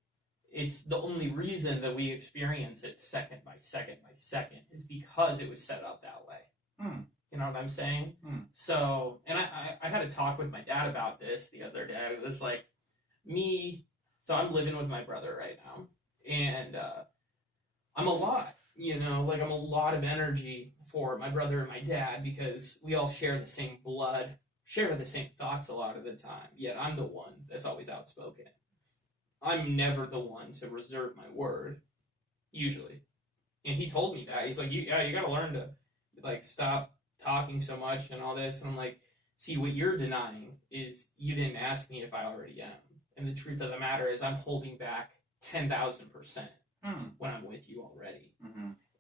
it's the only reason that we experience it second by second by second is because it was set up that way. You know what I'm saying? So, and I had a talk with my dad about this the other day. It was like, so I'm living with my brother right now, and I'm a lot, you know, like, I'm a lot of energy for my brother and my dad because we all share the same blood, share the same thoughts a lot of the time, yet I'm the one that's always outspoken. I'm never the one to reserve my word, usually. And he told me that. He's like, you gotta learn to, like, stop talking so much and all this. And I'm like, see, what you're denying is you didn't ask me if I already am. And the truth of the matter is I'm holding back 10,000% when I'm with you already.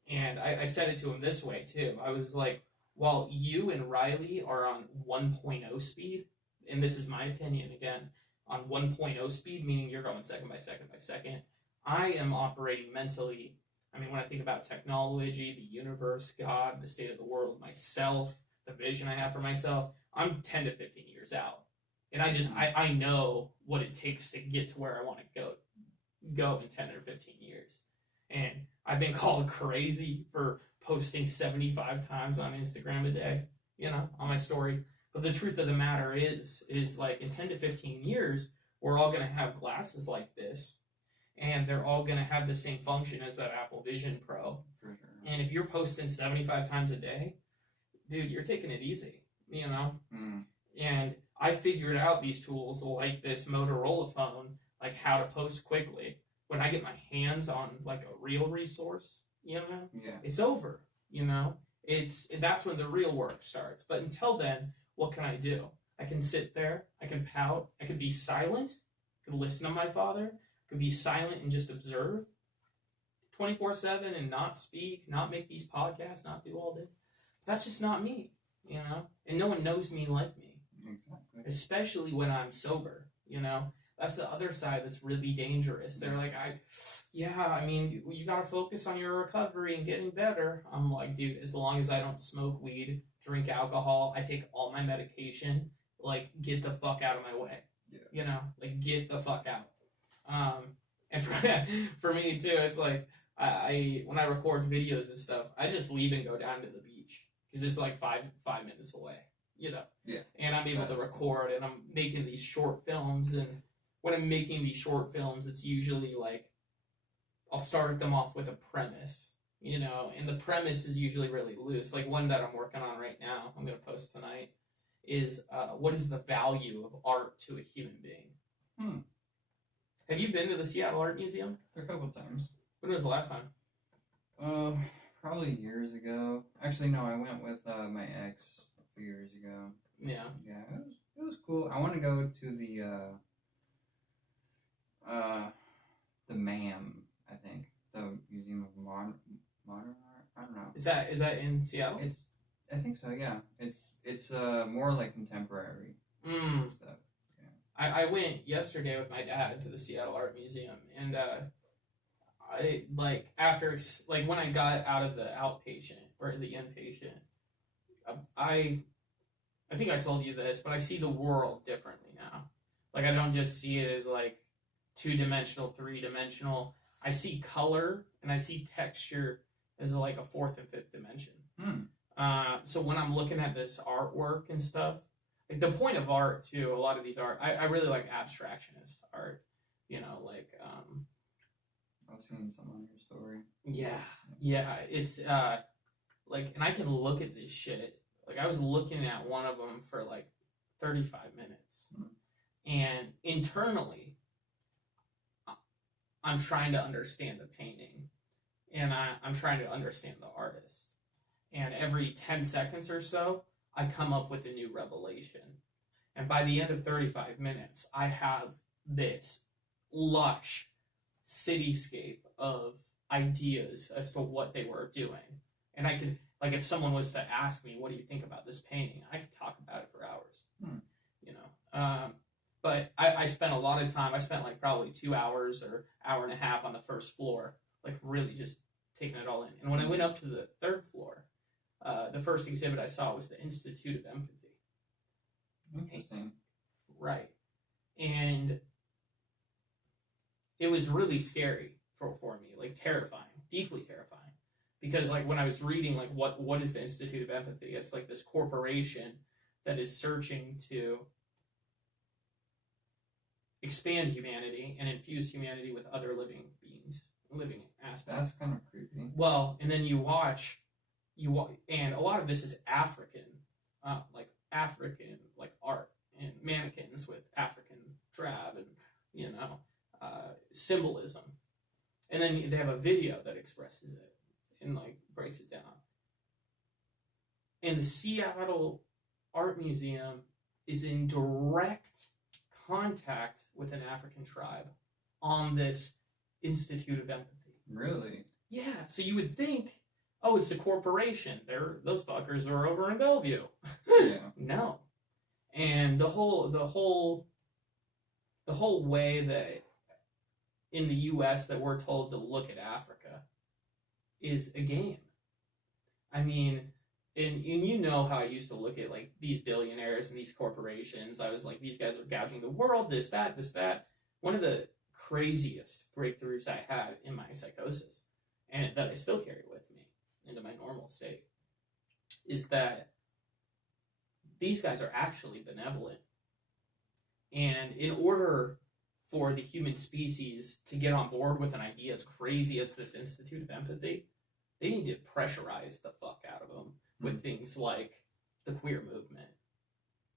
And I said it to him this way, too. I was like, while you and Riley are on 1.0 speed, and this is my opinion again, on 1.0 speed, meaning you're going second by second by second, I am operating mentally. I mean, when I think about technology, the universe, God, the state of the world, myself, the vision I have for myself, I'm 10 to 15 years out. And I know what it takes to get to where I want to go in 10 or 15 years. And I've been called crazy for posting 75 times on Instagram a day, you know, on my story. But the truth of the matter is like, in 10 to 15 years, we're all going to have glasses like this, and they're all going to have the same function as that Apple Vision Pro. For sure. And if you're posting 75 times a day, dude, you're taking it easy, you know? And I figured out these tools like this Motorola phone, like how to post quickly. When I get my hands on, like, a real resource, you know, it's over, you know? That's when the real work starts. But until then, what can I do? I can sit there, I can pout, I can be silent, I can listen to my father, I can be silent and just observe, 24/7 and not speak, not make these podcasts, not do all this. That's just not me, you know? And no one knows me like me. Exactly. Especially when I'm sober, you know? That's the other side that's really dangerous. They're like, I mean, you gotta focus on your recovery and getting better. I'm like, dude, as long as I don't smoke weed, drink alcohol, I take all my medication, like, get the fuck out of my way. Yeah. You know? Like, get the fuck out. And for me, too, it's like, I when I record videos and stuff, I just leave and go down to the beach. Because it's like five minutes away, you know? Yeah. And I'm able to record, and I'm making these short films, and when I'm making these short films, it's usually like, I'll start them off with a premise, you know, and the premise is usually really loose. Like one that I'm working on right now, I'm going to post tonight, is what is the value of art to a human being? Have you been to the Seattle Art Museum? A couple times. When was the last time? Probably years ago. Actually, no, I went with my ex a few years ago. Yeah. Yeah, it was cool. I want to go to the MAM, I think, the Museum of Modern Art. I don't know. Is that in Seattle? I think so. Yeah. It's more like contemporary stuff. Yeah. I went yesterday with my dad to the Seattle Art Museum, and I like after like when I got out of the outpatient or the inpatient, I think I told you this, but I see the world differently now. Like I don't just see it as like 2-dimensional, 3-dimensional. I see color and I see texture as like a 4th and 5th dimension. So when I'm looking at this artwork and stuff, like the point of art too, a lot of these art, I really like abstractionist art. You know, like I was seeing some on your story. Yeah, it's like, and I can look at this shit. Like I was looking at one of them for like 35 minutes, and internally, I'm trying to understand the painting, and I'm trying to understand the artist. And every 10 seconds or so, I come up with a new revelation. And by the end of 35 minutes, I have this lush cityscape of ideas as to what they were doing. And I could, like, if someone was to ask me, what do you think about this painting? I could talk about it for hours, you know. But I spent a lot of time. I spent like probably 2 hours or hour and a half on the first floor, like really just taking it all in. And when I went up to the 3rd floor, the first exhibit I saw was the Institute of Empathy. Interesting. Right. And it was really scary for me, like terrifying, deeply terrifying. Because like when I was reading like what is the Institute of Empathy? It's like this corporation that is searching to expand humanity and infuse humanity with other living beings, living aspects. That's kind of creepy. Well, and then you watch, and a lot of this is African art and mannequins with African drab and, you know, symbolism. And then they have a video that expresses it and like breaks it down. And the Seattle Art Museum is in direct contact with an African tribe on this Institute of Empathy. Really? Yeah. So you would think, oh, it's a corporation. Those fuckers are over in Bellevue. Yeah. No. And the whole way that in the U.S. that we're told to look at Africa is a game. I mean, and you know how I used to look at like these billionaires and these corporations. I was like, these guys are gouging the world, this, that. One of the craziest breakthroughs I had in my psychosis, and that I still carry with me into my normal state, is that these guys are actually benevolent. And in order for the human species to get on board with an idea as crazy as this Institute of Empathy, they need to pressurize the fuck out of them with things like the queer movement,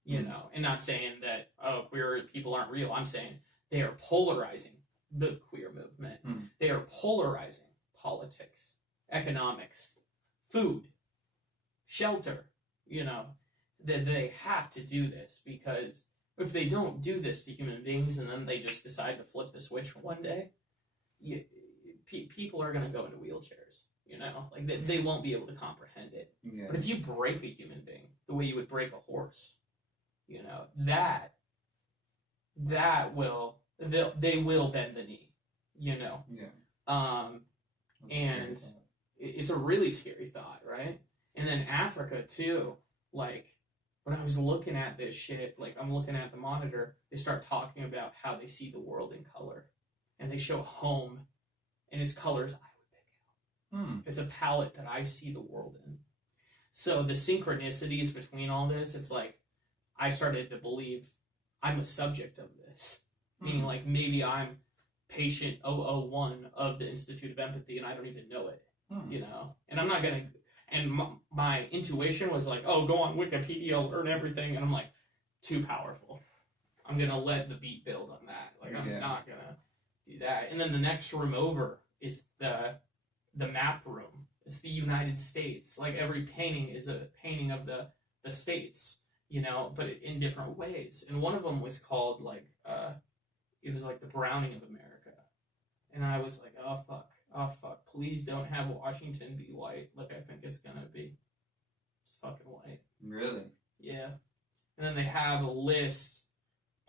you know, and not saying that, oh, queer people aren't real. I'm saying they are polarizing the queer movement. They are polarizing politics, economics, food, shelter, you know, that they have to do this, because if they don't do this to human beings and then they just decide to flip the switch one day, people are going to go into wheelchairs, you know? Like, they won't be able to comprehend it. Yeah. But if you break a human being the way you would break a horse, you know, that will, they will bend the knee, you know? Yeah. And it's a really scary thought, right? And then Africa, too, like, when I was looking at this shit, like, I'm looking at the monitor, they start talking about how they see the world in color. And they show home, and it's colors I would pick out. It's a palette that I see the world in. So the synchronicities between all this, it's like, I started to believe I'm a subject of this. Meaning, like, maybe I'm patient 001 of the Institute of Empathy, and I don't even know it, you know? And I'm not going to... And my intuition was like, oh, go on Wikipedia, learn everything. And I'm like, too powerful. I'm going to let the beat build on that. Like, I'm not going to do that. And then the next room over is the map room. It's the United States. Like, every painting is a painting of the states, you know, but in different ways. And one of them was called, like, it was like the Browning of America. And I was like, oh, fuck. Please don't have Washington be white like I think it's gonna be. It's fucking white. Really? Yeah. And then they have a list,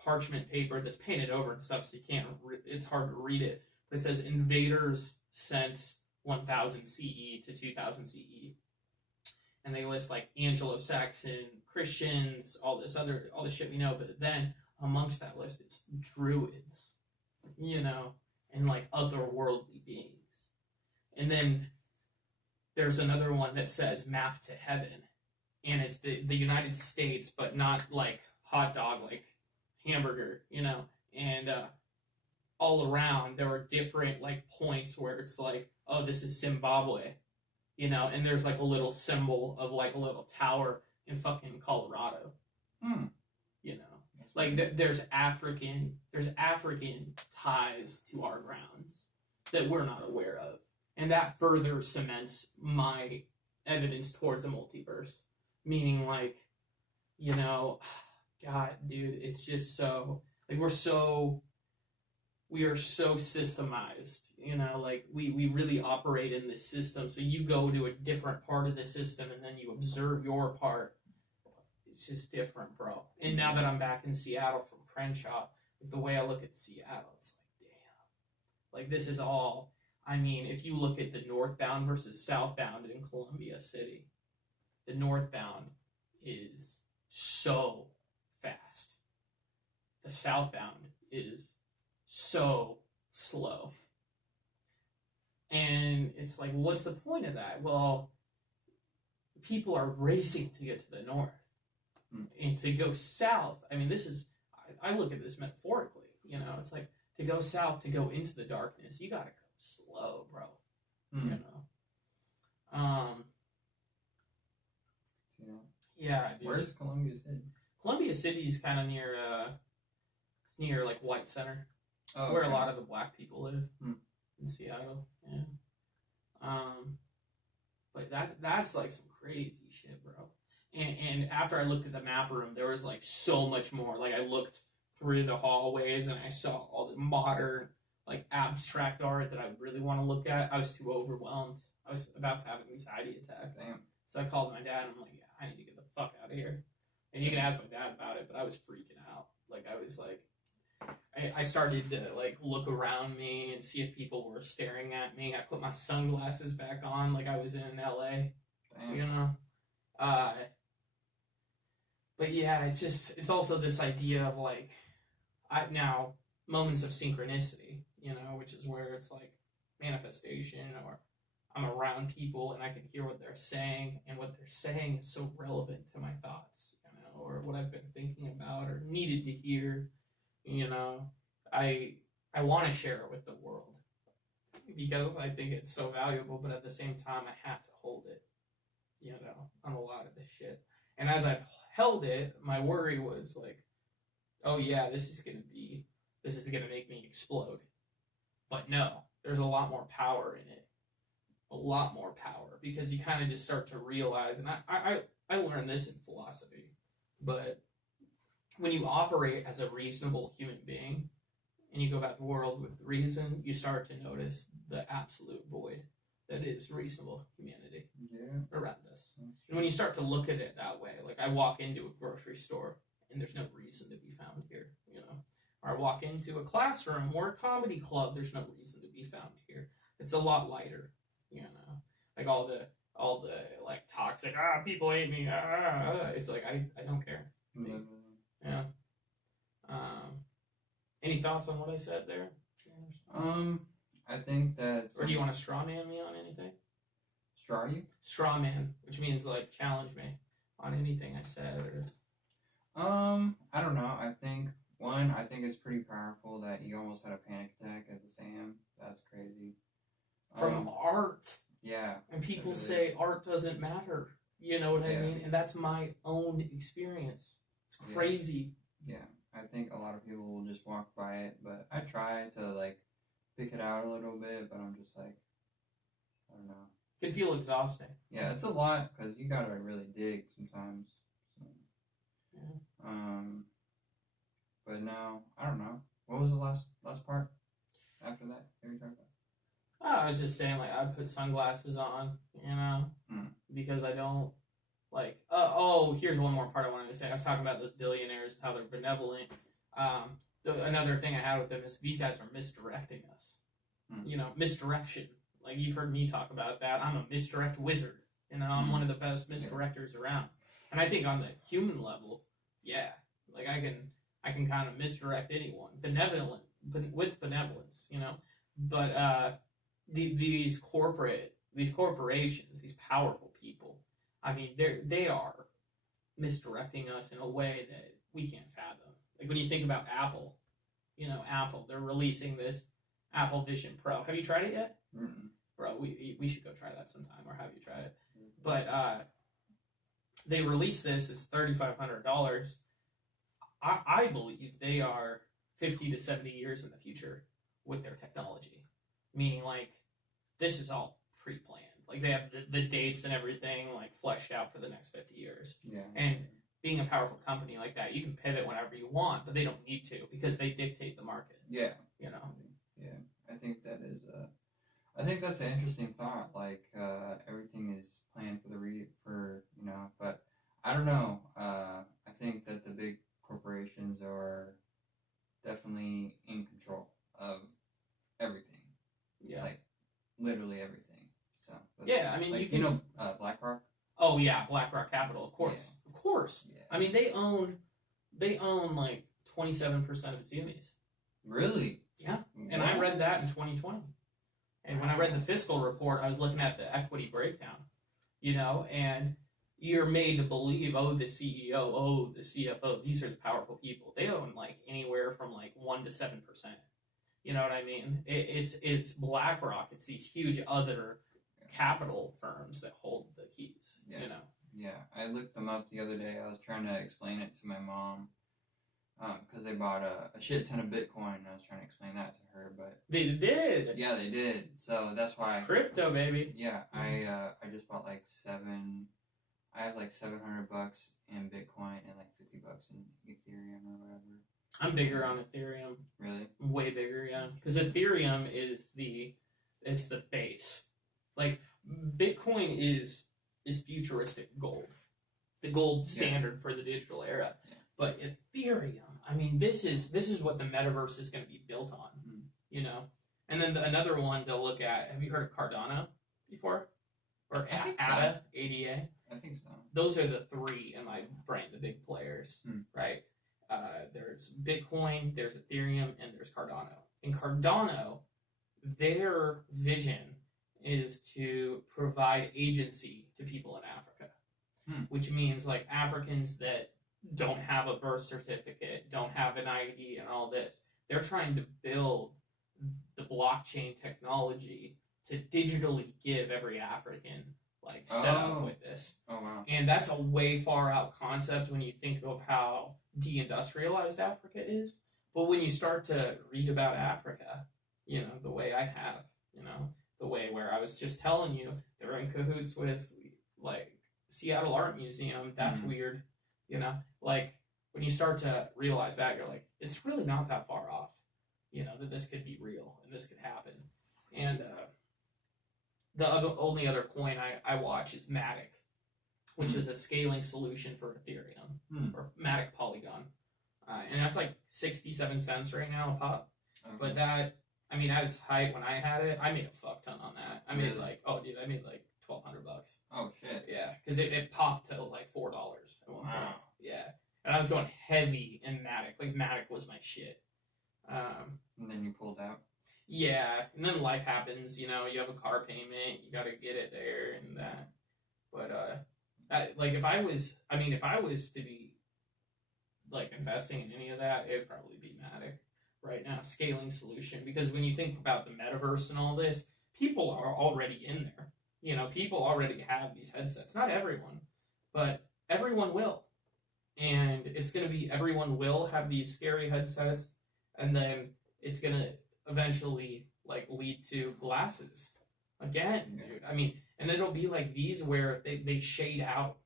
parchment paper that's painted over and stuff, so you can't, it's hard to read it. But it says invaders since 1000 CE to 2000 CE. And they list like Anglo-Saxon, Christians, all this shit we know. But then amongst that list is Druids, you know, and like otherworldly beings. And then there's another one that says Map to Heaven. And it's the United States, but not like hot dog, like hamburger, you know. And all around, there are different like points where it's like, oh, this is Zimbabwe, you know. And there's like a little symbol of like a little tower in fucking Colorado, you know. Like there's African ties to our grounds that we're not aware of. And that further cements my evidence towards a multiverse. Meaning, like, you know, God, dude, it's just so, like, we are so systemized, you know, like, we really operate in this system. So you go to a different part of the system and then you observe your part. It's just different, bro. And now that I'm back in Seattle from Crenshaw, the way I look at Seattle, it's like, damn. Like, this is all... I mean, if you look at the northbound versus southbound in Columbia City, the northbound is so fast. The southbound is so slow. And it's like, what's the point of that? Well, people are racing to get to the north. And to go south, I mean, this is, I look at this metaphorically, you know, it's like, to go south, to go into the darkness, you gotta go slow, bro. You know. Yeah, dude. Where's Columbia City? Columbia City is kind of near, it's near like White Center. It's where a lot of the black people live in Seattle. Yeah. But that's like some crazy shit, bro. And after I looked at the map room, there was like so much more. Like I looked through the hallways and I saw all the modern, like abstract art that I really want to look at. I was too overwhelmed. I was about to have an anxiety attack. Damn. So I called my dad and I'm like, yeah, I need to get the fuck out of here. And you can ask my dad about it, but I was freaking out. Like I was like, I started to like look around me and see if people were staring at me. I put my sunglasses back on like I was in LA. Damn. You know? But yeah, it's also this idea of like, now moments of synchronicity, you know, which is where it's like manifestation, or I'm around people and I can hear what they're saying, and what they're saying is so relevant to my thoughts, you know, or what I've been thinking about or needed to hear, you know. I want to share it with the world because I think it's so valuable, but at the same time I have to hold it, you know, on a lot of this shit. And as I've held it, my worry was like, oh yeah, this is gonna make me explode. But no, there's a lot more power in it. A lot more power, because you kind of just start to realize, and I learned this in philosophy, but when you operate as a reasonable human being and you go about the world with reason, you start to notice the absolute void that is reasonable humanity around us. And when you start to look at it that way, like I walk into a grocery store and there's no reason to be found here, you know. Or I walk into a classroom or a comedy club, there's no reason to be found here. It's a lot lighter, you know. Like all the like toxic people hate me. It's like I don't care. Yeah. Any thoughts on what I said there? I think that. Or do you want to straw man me on anything? Straw you? Straw man, which means like challenge me on anything I said or. I don't know. I think it's pretty powerful that you almost had a panic attack at the Sam. That's crazy. From art. Yeah. And people say art doesn't matter. You know what I mean? And that's my own experience. It's crazy. Yeah. I think a lot of people will just walk by it, but I try to like pick it out a little bit, but I'm just like, I don't know. It can feel exhausting. Yeah, it's a lot because you gotta really dig sometimes. So. Yeah. But no, I don't know. What was the last part after that? What were you talking about? I was just saying, like, I put sunglasses on, you know, because I don't, like, here's one more part I wanted to say. I was talking about those billionaires and how they're benevolent. Another thing I had with them is these guys are misdirecting us. You know, misdirection. Like, you've heard me talk about that. I'm a misdirect wizard. You know, I'm one of the best misdirectors around. And I think on the human level, like, I can kind of misdirect anyone. With benevolence, you know. But, these corporations, these powerful people, I mean, they are misdirecting us in a way that we can't fathom. Like when you think about Apple, you know, they're releasing this Apple Vision Pro. Have you tried it yet? Bro, we should go try that sometime, or have you tried it? But they released this as $3,500. I believe they are 50 to 70 years in the future with their technology. Meaning, like, this is all pre-planned. Like, they have the dates and everything, like, fleshed out for the next 50 years. Yeah. And being a powerful company like that, you can pivot whenever you want, but they don't need to because they dictate the market. Yeah. You know? Yeah. I think that's an interesting thought. Like, everything is planned for you know, but I don't know. I think that the big corporations are definitely in control of everything. Yeah. Like, literally everything. So. I mean, like, BlackRock? Oh, yeah, BlackRock Capital, of course. Yeah. Of course. Yeah. I mean, they own like 27% of Zumiez. Really? Yeah. And I read that in 2020. And when I read the fiscal report, I was looking at the equity breakdown, you know, and you're made to believe, the CEO, the CFO, these are the powerful people. They own like anywhere from like 1 to 7%. You know what I mean? It's BlackRock. It's these huge other capital firms that hold the keys. Yeah. You know? Yeah. I looked them up the other day. I was trying to explain it to my mom because they bought a shit ton of Bitcoin. And I was trying to explain that to her, but they did. Yeah, they did. So that's why crypto, baby. Yeah, I just bought like I have like $700 in Bitcoin and like $50 in Ethereum or whatever. I'm bigger on Ethereum. Really? Way bigger, yeah. Because Ethereum is the base. Like, Bitcoin is futuristic gold. The gold standard for the digital era. Yeah. But Ethereum, I mean, this is what the metaverse is going to be built on. You know? And then another one to look at, have you heard of Cardano before? Or ADA? ADA? I think so. Those are the three in my brain, the big players, right? There's Bitcoin, there's Ethereum, and there's Cardano. And Cardano, their vision is to provide agency to people in Africa, which means like Africans that don't have a birth certificate, don't have an ID, and all this. They're trying to build the blockchain technology to digitally give every African like set up with this. Oh wow! And that's a way far out concept when you think of how deindustrialized Africa is. But when you start to read about Africa, you know, the way I have, you know, the way where I was just telling you, they're in cahoots with like Seattle Art Museum. That's weird, you know. Like when you start to realize that, you're like, it's really not that far off. that this could be real and this could happen. And only other coin I watch is Matic, which is a scaling solution for Ethereum, or Matic Polygon. And that's like 67 cents right now a pop. Okay. But that, I mean, at its height when I had it, I made a fuck ton on that. I made like $1,200. Oh shit. Yeah, because it popped to like $4 at one point. Yeah, and I was going heavy in Matic. Like Matic was my shit. And then you pulled out. Yeah, and then life happens. You have a car payment, you got to get it there and that. But if I was to be like investing in any of that, it'd probably be Matic right now, scaling solution. Because when you think about the metaverse and all this, people are already in there. People already have these headsets. Not everyone, but everyone will. And it's going to be everyone will have these scary headsets, and then it's going to eventually like lead to glasses again, dude. I mean, and it'll be like these where they shade out,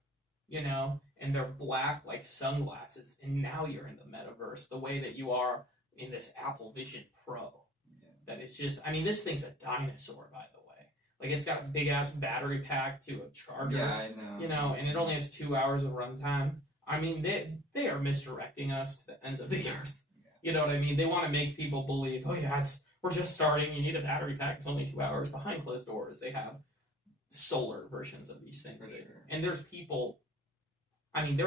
and they're black like sunglasses, and now you're in the metaverse the way that you are in this Apple Vision Pro. Yeah. That is just, I mean, this thing's a dinosaur, by the way. Like, it's got a big-ass battery pack to a charger. Yeah, I know. And it only has 2 hours of runtime. I mean, they are misdirecting us to the ends of the earth. Yeah. You know what I mean? They want to make people believe, oh, yeah, we're just starting. You need a battery pack. It's only 2 hours. Behind closed doors, they have solar versions of these things. Sure. And there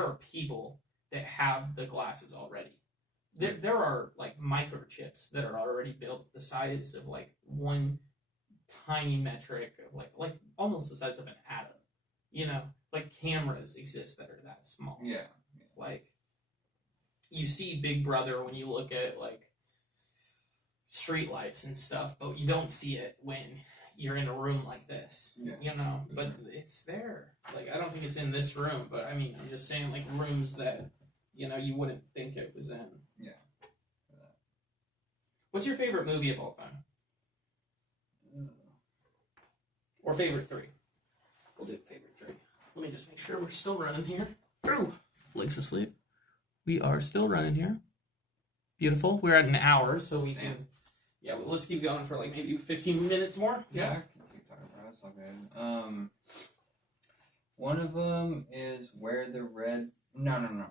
are people that have the glasses already. There are, like, microchips that are already built the size of, like, one tiny metric, like almost the size of an atom. Like cameras exist that are that small. Yeah. Like, you see Big Brother when you look at like streetlights and stuff, but you don't see it when you're in a room like this. Yeah. But sure. It's there. Like, I don't think it's in this room, but I mean, I'm just saying, like, rooms that you wouldn't think it was in. Yeah. What's your favorite movie of all time? Or favorite 3. We'll do favorite 3. Let me just make sure we're still running here. Ooh, Blake's asleep. We are still running here. Beautiful. We're at an hour, so we can... Yeah, well, let's keep going for like maybe 15 minutes more. Yeah. I can keep talking about it. It's all good. One of them is Where the Red... No.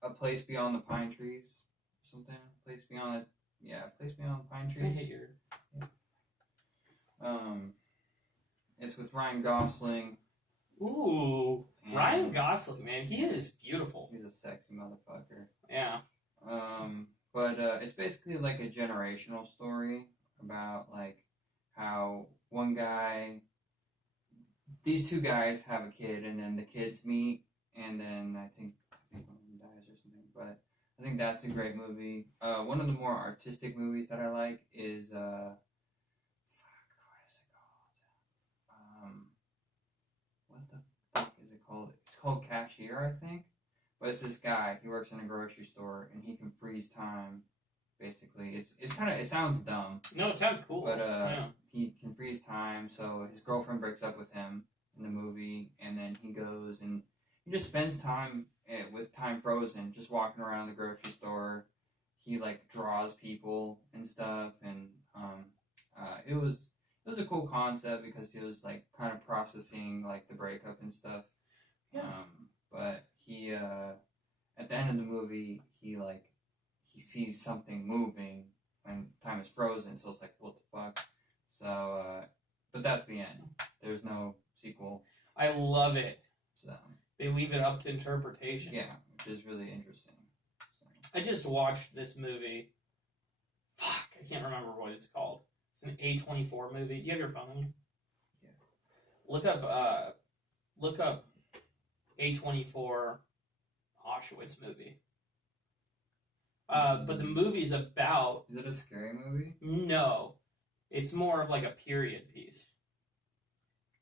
A Place Beyond the Pine Trees. Something. Place Beyond the Pine Trees. I hate your... It's with Ryan Gosling. Ooh, Ryan Gosling, man, he is beautiful. He's a sexy motherfucker. Yeah. But it's basically like a generational story about like how one guy, these two guys have a kid, and then the kids meet, and then I think one of them dies or something. But I think that's a great movie. One of the more artistic movies that I like is what the fuck is it called? It's called Cashier, I think. But it's this guy. He works in a grocery store, and he can freeze time. Basically, it's kind of, it sounds dumb. No, it sounds cool. But he can freeze time. So his girlfriend breaks up with him in the movie, and then he goes and he just spends time with time frozen, just walking around the grocery store. He like draws people and stuff, and it was a cool concept because he was like kind of processing like the breakup and stuff. Yeah. But he at the end of the movie he sees something moving when time is frozen, so it's like, what the fuck? So but that's the end. There's no sequel. I love it. So they leave it up to interpretation. Yeah, which is really interesting. So. I just watched this movie. Fuck, I can't remember what it's called. It's an A24 movie. Do you have your phone on you? Yeah. Look up A24 Auschwitz movie. But the movie's about... Is it a scary movie? No. It's more of like a period piece.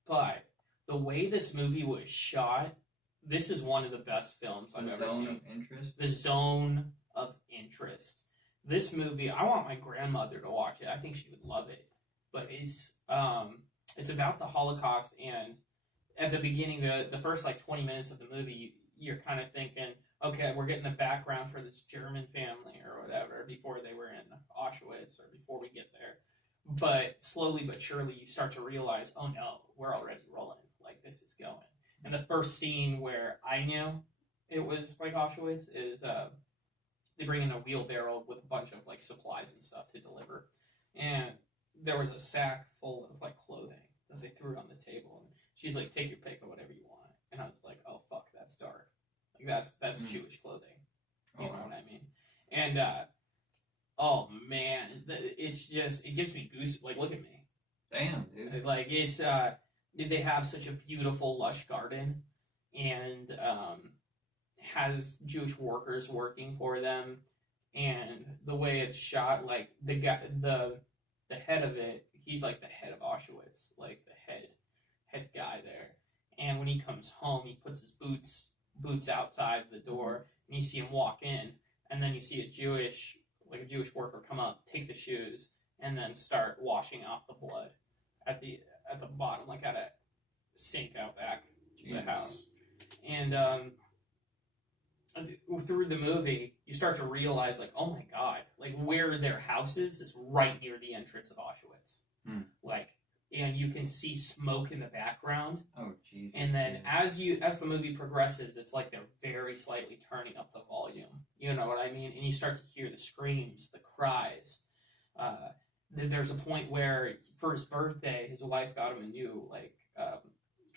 But the way this movie was shot, this is one of the best films I've ever seen. The Zone of Interest? The Zone of Interest. This movie, I want my grandmother to watch it. I think she would love it. But it's about the Holocaust, and at the beginning, the first like 20 minutes of the movie, you're kind of thinking, okay, we're getting the background for this German family or whatever before they were in Auschwitz or before we get there. But slowly but surely, you start to realize, oh no, we're already rolling. Like, this is going. And the first scene where I knew it was like Auschwitz is they bring in a wheelbarrow with a bunch of like supplies and stuff to deliver. And there was a sack full of like clothing that they threw on the table. And she's like, take your pick of whatever you want. And I was like, oh fuck, that's dark. Like that's Jewish clothing. You know what I mean? And oh man, it's just, it gives me goose. Like, look at me. Damn, dude. Like, it's they have such a beautiful lush garden, and has Jewish workers working for them, and the way it's shot, like the guy, the head of it, he's like the head of Auschwitz, like the head guy there. And when he comes home, he puts his boots outside the door, and you see him walk in, and then you see a Jewish worker come up, take the shoes, and then start washing off the blood at the bottom, like at a sink out back of the house. And through the movie, you start to realize, like, oh my god, like where their house is right near the entrance of Auschwitz. Like, and you can see smoke in the background. Oh Jesus! And then as the movie progresses, it's like they're very slightly turning up the volume. You know what I mean? And you start to hear the screams, the cries. There's a point where for his birthday, his wife got him a new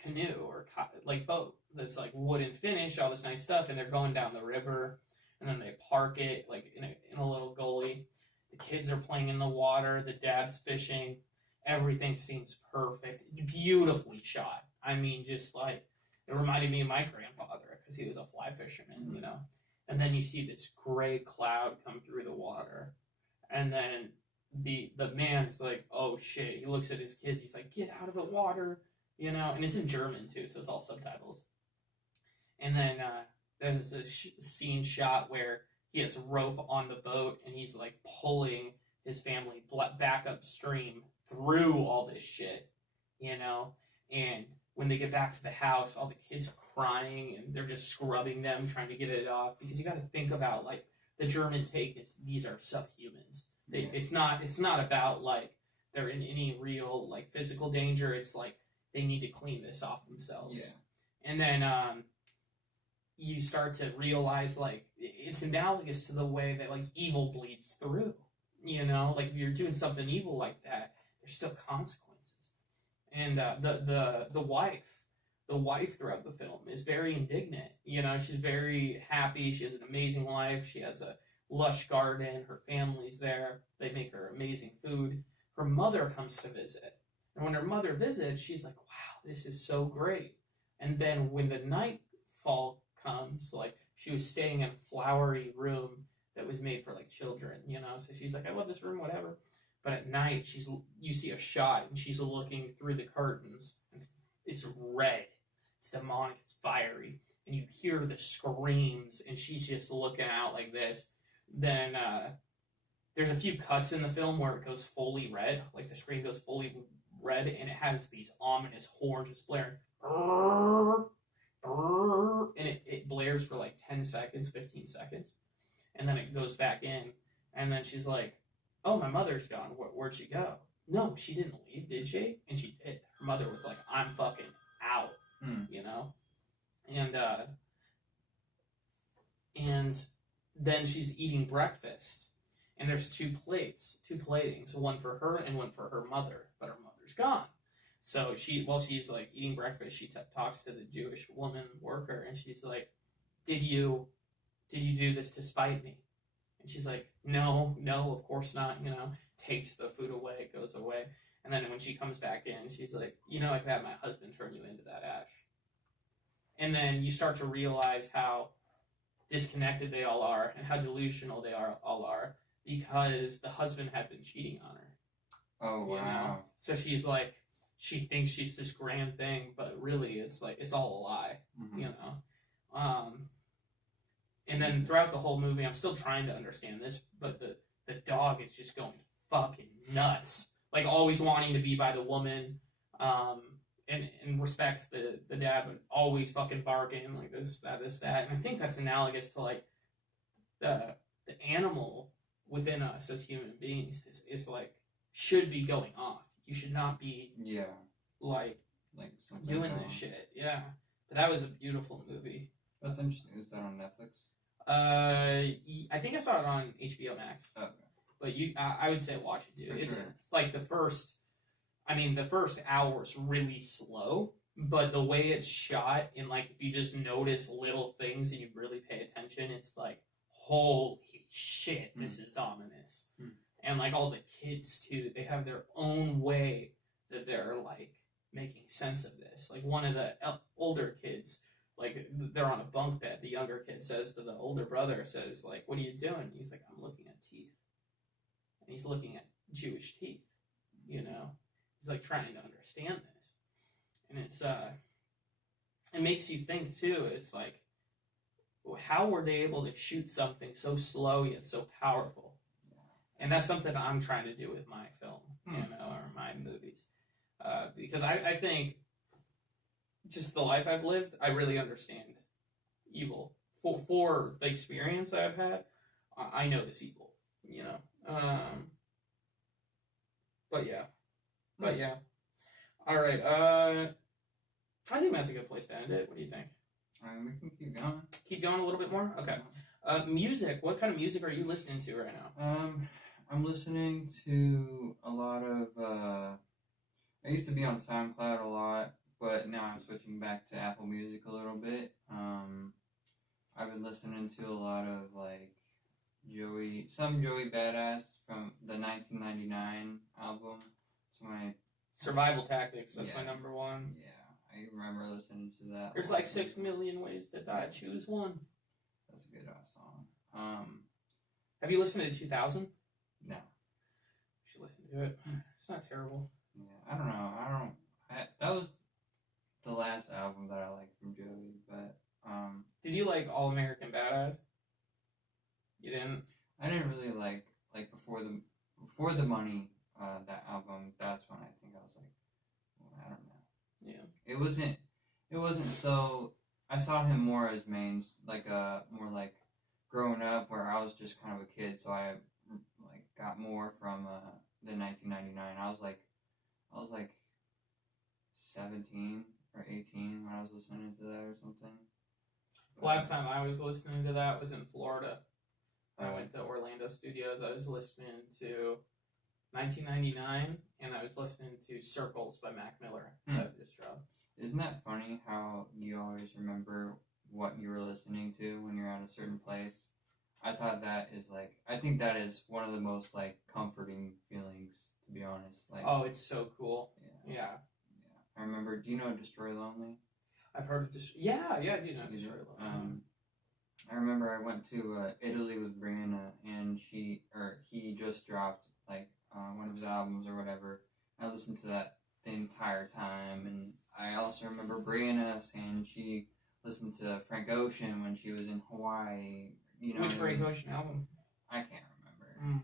canoe or boat that's like wooden finish, all this nice stuff, and they're going down the river, and then they park it like in a little gully. The kids are playing in the water. The dad's fishing. Everything seems perfect, beautifully shot. I mean, just like, it reminded me of my grandfather because he was a fly fisherman, you know. And then you see this gray cloud come through the water, and then the man's like, oh shit. He looks at his kids. He's like, get out of the water, you know. And it's in German too, so it's all subtitles. And then there's a scene shot where he has rope on the boat, and he's like pulling his family back upstream through all this shit, you know. And when they get back to the house, all the kids are crying, and they're just scrubbing them, trying to get it off, because you got to think about, like, the German take is these are subhumans. It's not about like they're in any real like physical danger. It's like they need to clean this off themselves. Yeah. And then you start to realize, like, it's analogous to the way that like evil bleeds through. You know, like if you're doing something evil like that, there's still consequences. And the wife throughout the film is very indignant. You know, she's very happy. She has an amazing life. She has a lush garden. Her family's there. They make her amazing food. Her mother comes to visit. And when her mother visits, she's like, wow, this is so great. And then when the nightfall comes, like, she was staying in a flowery room that was made for like children, you know, so she's like, I love this room, whatever. But at night, you see a shot, and she's looking through the curtains. It's red, it's demonic, it's fiery, and you hear the screams, and she's just looking out like this. Then there's a few cuts in the film where it goes fully red, like the screen goes fully red, and it has these ominous horns just blaring, and it blares for like 10 seconds, 15 seconds. And then it goes back in, and then she's like, oh, my mother's gone. Where'd she go? No, she didn't leave, did she? And she did. Her mother was like, I'm fucking out, you know? And then she's eating breakfast, and there's two platings, one for her and one for her mother, but her mother's gone. So while she's like eating breakfast, she talks to the Jewish woman worker, and she's like, did you do this to spite me? And she's like, no, of course not, you know, takes the food away, goes away. And then when she comes back in, she's like, you know, I could have my husband turn you into that ash. And then you start to realize how disconnected they all are and how delusional they all are, because the husband had been cheating on her. Oh, wow. You know? So she's like, she thinks she's this grand thing, but really it's like, it's all a lie, you know? And then throughout the whole movie, I'm still trying to understand this, but the dog is just going fucking nuts. Like, always wanting to be by the woman. and respects the dad, but always fucking barking like this, that. And I think that's analogous to like the animal within us as human beings is like should be going off. You should not be like doing this shit. Yeah, but that was a beautiful movie. That's interesting. Is that on Netflix? I think I saw it on HBO Max. Okay. But I would say watch it, dude. It's like the first hour is really slow, but the way it's shot and like if you just notice little things and you really pay attention, it's like holy shit, this is ominous. And like all the kids too, they have their own way that they're like making sense of this. Like one of the older kids, like they're on a bunk bed. The younger kid says to the older brother, says like, "What are you doing?" He's like, "I'm looking at teeth." And he's looking at Jewish teeth. You know, he's like trying to understand this, and it's it makes you think too. It's like, how were they able to shoot something so slow yet so powerful? And that's something I'm trying to do with my film, you know, or my movies, because I think just the life I've lived, I really understand evil. For the experience I've had, I know this evil, you know. But yeah. All right. I think that's a good place to end it. What do you think? We can keep going. Keep going a little bit more. Okay. Music. What kind of music are you listening to right now? I'm listening to a lot of. I used to be on SoundCloud a lot, but now I'm switching back to Apple Music a little bit. I've been listening to a lot of like Joey Badass from the 1999 album. It's my Survival Tactics. That's my number one. Yeah, I remember listening to that. There's like 6 million ways to die. Choose one. That's a good song. Have you listened to 2000? No. You should listen to it. It's not terrible. Yeah, I don't know. That was the last album that I liked from Joey, but Did you like All American Badass? You didn't? I didn't really like Before the Money, that album. That's when I think I was like, well, I don't know. Yeah. It wasn't so. I saw him more as mains, like more like growing up, where I was just kind of a kid, so I like got more from the 1999. I was like 17 or 18 when I was listening to that or something. Last time I was listening to that was in Florida. I went to Orlando Studios. I was listening to 1999, and I was listening to Circles by Mac Miller. So just dropped. Isn't that funny how you always remember what you were listening to when you're at a certain place? I think that is one of the most like comforting feelings, to be honest. Like, oh, it's so cool. Yeah. I remember. Do you know Destroy Lonely? I've heard of Yeah, I do know Destroy Lonely. I remember I went to Italy with Brianna, and he just dropped like one of his albums or whatever. I listened to that the entire time, and I also remember Brianna saying she listened to Frank Ocean when she was in Hawaii. You know, which Frank Ocean album? I can't remember.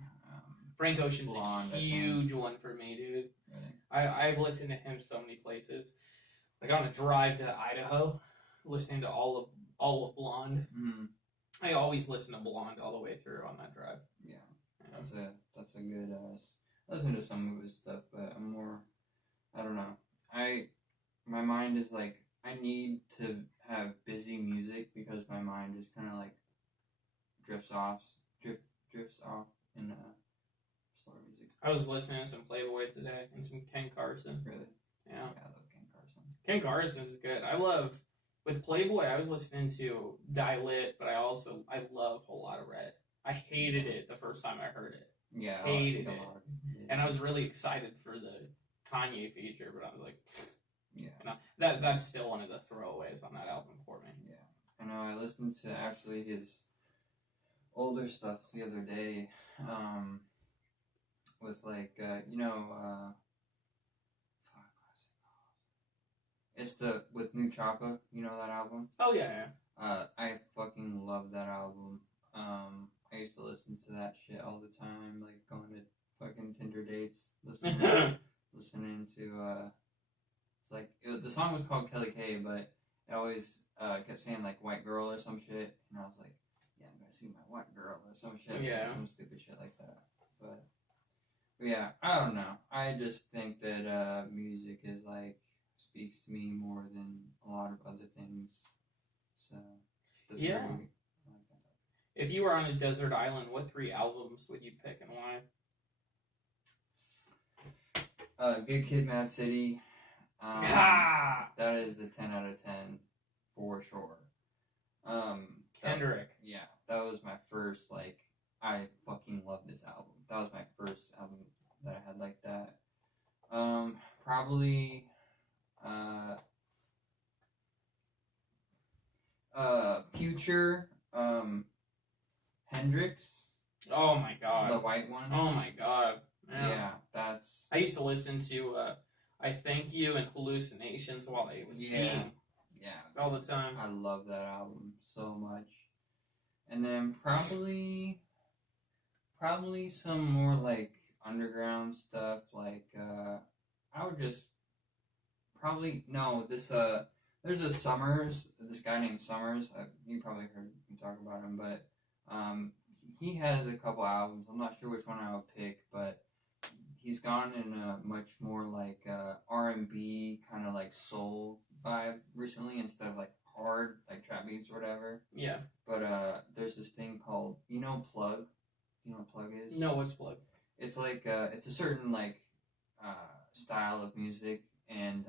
Frank Ocean's Blonde, a huge one for me, dude. Really? I've listened to him so many places. Like on a drive to Idaho, listening to all of Blonde. Mm-hmm. I always listen to Blonde all the way through on that drive. Yeah. That's a good. I listen to some of his stuff, but I'm more. I don't know. My mind is like I need to have busy music because my mind just kind of like drifts off in slower music. I was listening to some Playboy today and some Ken Carson. Really? Yeah. I love Ken Carson. Ken Carson is good. With Playboy, I was listening to Die Lit, but I love Whole Lotta Red. I hated it the first time I heard it. Yeah, hated it. And I was really excited for the Kanye feature, but I was like, yeah, you know, that's still one of the throwaways on that album for me. Yeah, I know. I listened to actually his older stuff the other day, with like it's with New Choppa, you know that album? Oh yeah. I fucking love that album. I used to listen to that shit all the time, like going to fucking Tinder dates, listening to It's like the song was called Kelly K, but it always kept saying like white girl or some shit, and I was like, yeah, I'm gonna see my white girl or some shit, Yeah. some stupid shit like that. But yeah, I don't know. I just think that music is like speaks to me more than a lot of other things. So Yeah. If you were on a desert island, what 3 albums would you pick and why? Good Kid, Mad City. That is a 10 out of 10 for sure. Kendrick. That was my first, like, I fucking love this album. That was my first album that I had like that. Probably, Future, Hendrix. Oh my god. The white one. Oh my god. Yeah, that's... I used to listen to I Thank You and Hallucinations while I was skiing. Yeah. All the time. I love that album so much. And then probably some more like underground stuff. Like I would just there's this guy named Summers. You probably heard me talk about him, but he has a couple albums. I'm not sure which one I would pick, but he's gone in a much more like R&B kind of like soul vibe recently instead of like hard like trap beats or whatever. Yeah. But there's this thing called Plug. You know what Plug is? No, what's Plug? It's like it's a certain like style of music, and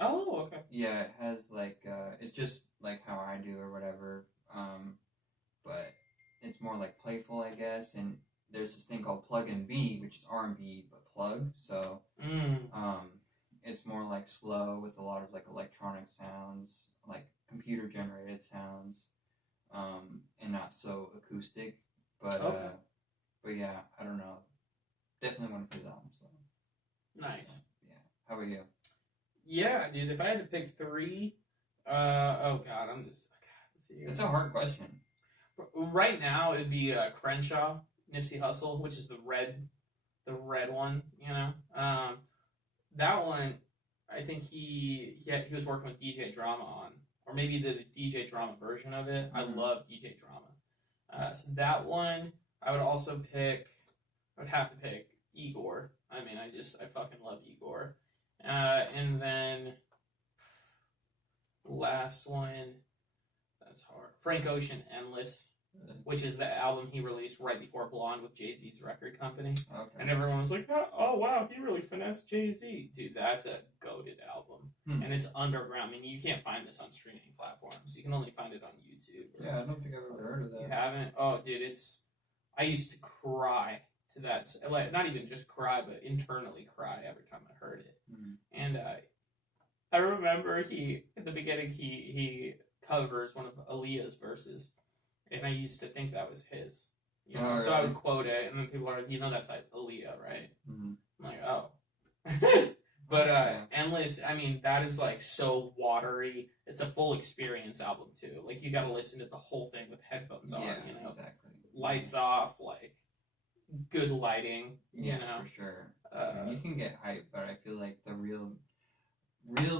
oh, okay. Yeah, it has like it's just like how I do or whatever, but it's more like playful, I guess. And there's this thing called Plug and B, which is R&B but plug. So it's more like slow with a lot of like electronic sounds, like computer generated sounds, and not so acoustic. But okay. But yeah, I don't know. Definitely one of his albums. So. Nice. So, yeah. How about you? Yeah, dude. If I had to pick 3, oh god, let's see here. It's a hard question. Right now, it'd be Crenshaw, Nipsey Hussle, which is the red one. You know, that one. I think he was working with DJ Drama on, or maybe the DJ Drama version of it. Mm-hmm. I love DJ Drama. So that one, I would also pick. I would have to pick Igor. I mean, I fucking love Igor. And then last one, that's hard. Frank Ocean, Endless, which is the album he released right before Blonde with Jay-Z's record company. Okay. And everyone was like, oh wow, he really finessed Jay-Z. Dude, that's a goated album. And it's underground. I mean, you can't find this on streaming platforms. You can only find it on YouTube. Yeah, I don't think I've ever heard of that. You haven't? Oh, dude, I used to cry to that. Like, not even just cry, but internally cry every time I heard it. And I remember at the beginning, he covers one of Aaliyah's verses. And I used to think that was his. You know? So I would quote it, and then people are like, that's like Aaliyah, right? Mm-hmm. I'm like, oh. But Endless, I mean, that is like so watery. It's a full experience album, too. Like, you gotta listen to the whole thing with headphones on, you know? Exactly. Lights off, like, good lighting, you know? For sure. You can get hype, but I feel like the real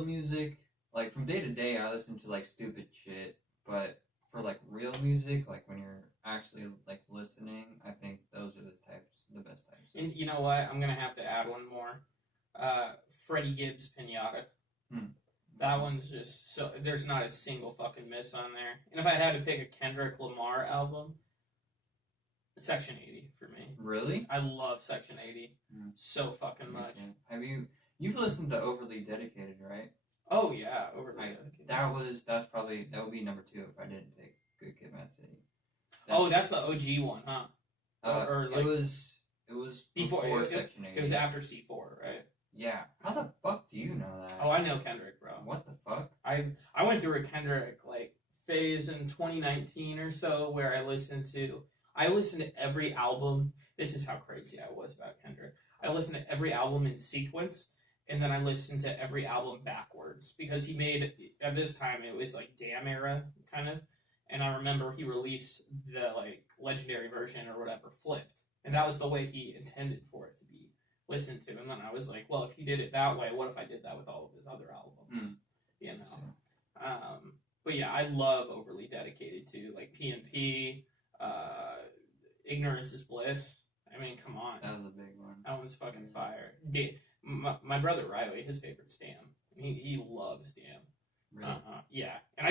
music, like, from day to day, I listen to, like, stupid shit, but for like real music, like when you're actually like listening, I think those are the best types. And you know what? I'm gonna have to add one more. Freddie Gibbs Pinata. That one's just so there's not a single fucking miss on there. And if I had to pick a Kendrick Lamar album, Section 80 for me. Really? I love Section 80 so fucking much. You've listened to Overly Dedicated, right? Oh yeah, Overly Dedicated. That would be number 2 if I didn't pick Good Kid, Mad City. That's the OG one, huh? Or like, it was before Section 80. It was after C4, right? Yeah. How the fuck do you know that? Oh, I know Kendrick, bro. What the fuck? I went through a Kendrick like phase in 2019 or so where I listened to every album. This is how crazy I was about Kendrick. I listened to every album in sequence. And then I listened to every album backwards because he made, at this time, it was like Damn era, kind of. And I remember he released the like legendary version or whatever, flipped. And that was the way he intended for it to be. listen to. And then I was like, well, if he did it that way, what if I did that with all of his other albums? You know. But yeah, I love Overly Dedicated too, like P&P, Ignorance is Bliss. I mean, come on. That was a big one. That one's fucking fire. My brother Riley, his favorite Stam. He loves Damn. Really? Yeah, and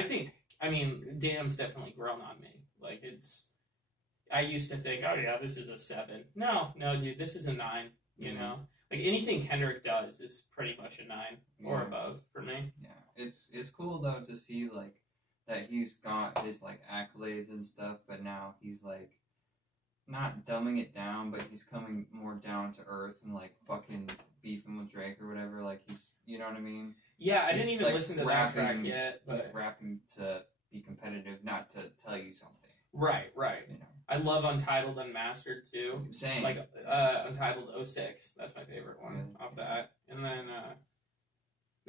I mean, Damn's definitely grown on me. Like, I used to think, oh yeah, this is a 7. No, dude, this is a 9. You know, like anything Kendrick does is pretty much a 9 or above for me. Yeah, it's cool though to see like that he's got his like accolades and stuff, but now he's like not dumbing it down, but he's coming more down to earth and like fucking beefing with Drake or whatever. Like he's, you know what I mean? Yeah, I didn't even listen to that track yet. But he's rapping to be competitive, not to tell you something. Right. You know? I love Untitled Unmastered too. Same. Like Untitled 06. That's my favorite one off that. And then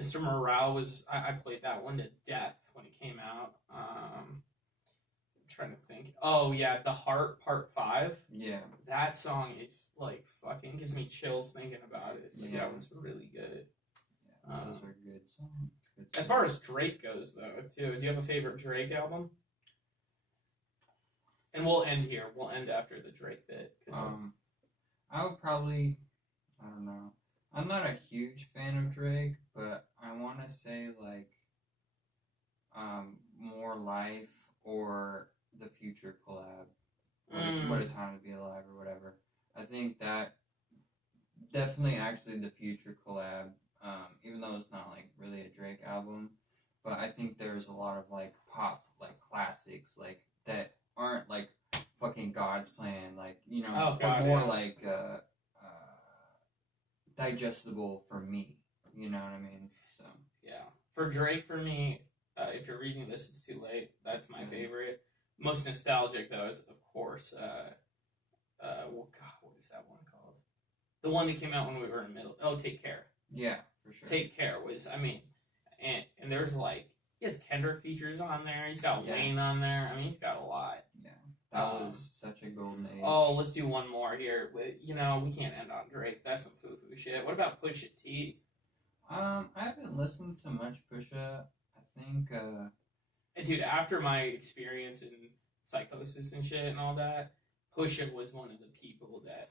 Mr. Morale was I played that one to death when it came out. I'm trying to think. Oh yeah, The Heart Part 5. Yeah. That song is like fucking gives me chills thinking about it. Like, that one's really good. Yeah, those are good songs. As far as Drake goes though, too, do you have a favorite Drake album? And we'll end here. We'll end after the Drake bit. I would probably, I don't know. I'm not a huge fan of Drake, but I want to say like, More Life or the Future collab. What a Time to Be Alive or whatever. I think that definitely actually the Future collab, even though it's not like really a Drake album, but I think there's a lot of like pop, like classics, like that aren't like fucking God's Plan, like, you know, but more like digestible for me, you know what I mean? So yeah, for Drake, for me, if you're reading this, it's too late. That's my favorite. Most nostalgic though is of course, well, God, what is that one called? The one that came out when we were in middle. Oh, Take Care. Yeah, for sure. Take Care was, I mean, and there's like he has Kendrick features on there. He's got Wayne on there. I mean, he's got a lot. Yeah. That was such a golden age. Oh, let's do one more here. You know, we can't end on Drake. That's some foo-foo shit. What about Pusha T? I haven't listened to much Pusha. I think, Dude, after my experience in Psychosis and shit and all that, Pusha was one of the people that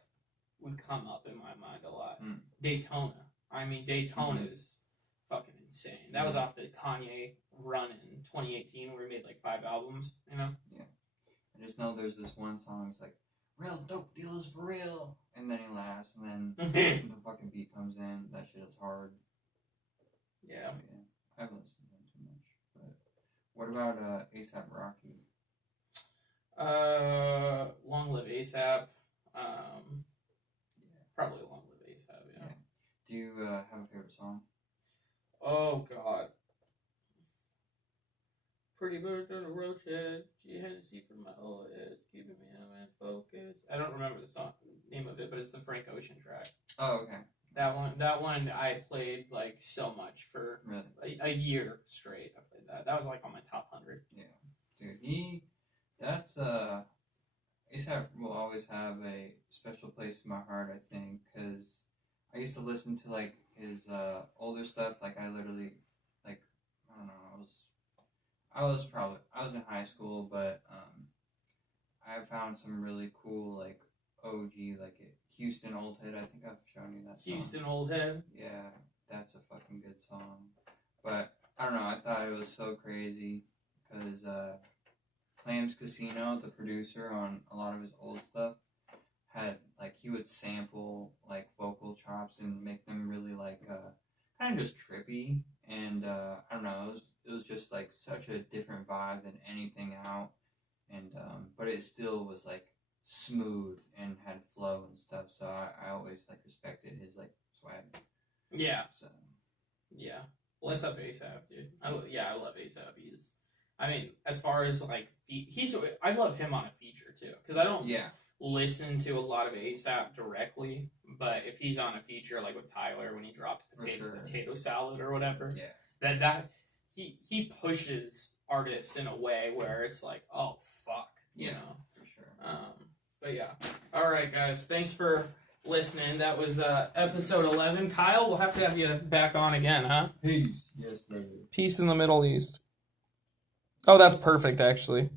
would come up in my mind a lot. Daytona. I mean, Daytona is fucking insane. That was off the Kanye run in 2018 where he made like 5 albums, you know? Yeah. I just know there's this one song, it's like, real dope dealers for real. And then he laughs, and then the fucking beat comes in. That shit is hard. Yeah. I haven't listened to him too much. But what about A$AP Rocky? Long Live A$AP. Probably Long Live A$AP, yeah. Do you have a favorite song? Oh, God. Pretty bird on a road shed. She had to see from my old head, keeping me in focus. I don't remember the song name of it, but it's the Frank Ocean track. Oh, okay. That one I played like so much for a year straight. I played that. That was like on my top 100. Yeah, dude. That's A$AP will always have a special place in my heart. I think because I used to listen to like his older stuff. Like I literally, like I don't know. I was in high school, but I found some really cool like OG like Houston Old Head. I think I've shown you that song. Houston Old Head. Yeah, that's a fucking good song. But I don't know. I thought it was so crazy because Clams Casino, the producer on a lot of his old stuff, had like he would sample like vocal chops and make them really like kind of just trippy. And I don't know. It was just like such a different vibe than anything out, and but it still was like smooth and had flow and stuff. So I always like respected his like swag. Yeah. So yeah, bless up A$AP, dude. I love A$AP. I mean, as far as like I love him on a feature too, because I don't listen to a lot of A$AP directly, but if he's on a feature like with Tyler when he dropped potato salad or whatever, that he pushes artists in a way where it's like, oh fuck, you know, for sure. But yeah, all right, guys, thanks for listening. That was episode 11. Kyle, we'll have to have you back on again, huh? Peace. Yes, brother. Peace in the Middle East. Oh, that's perfect, actually.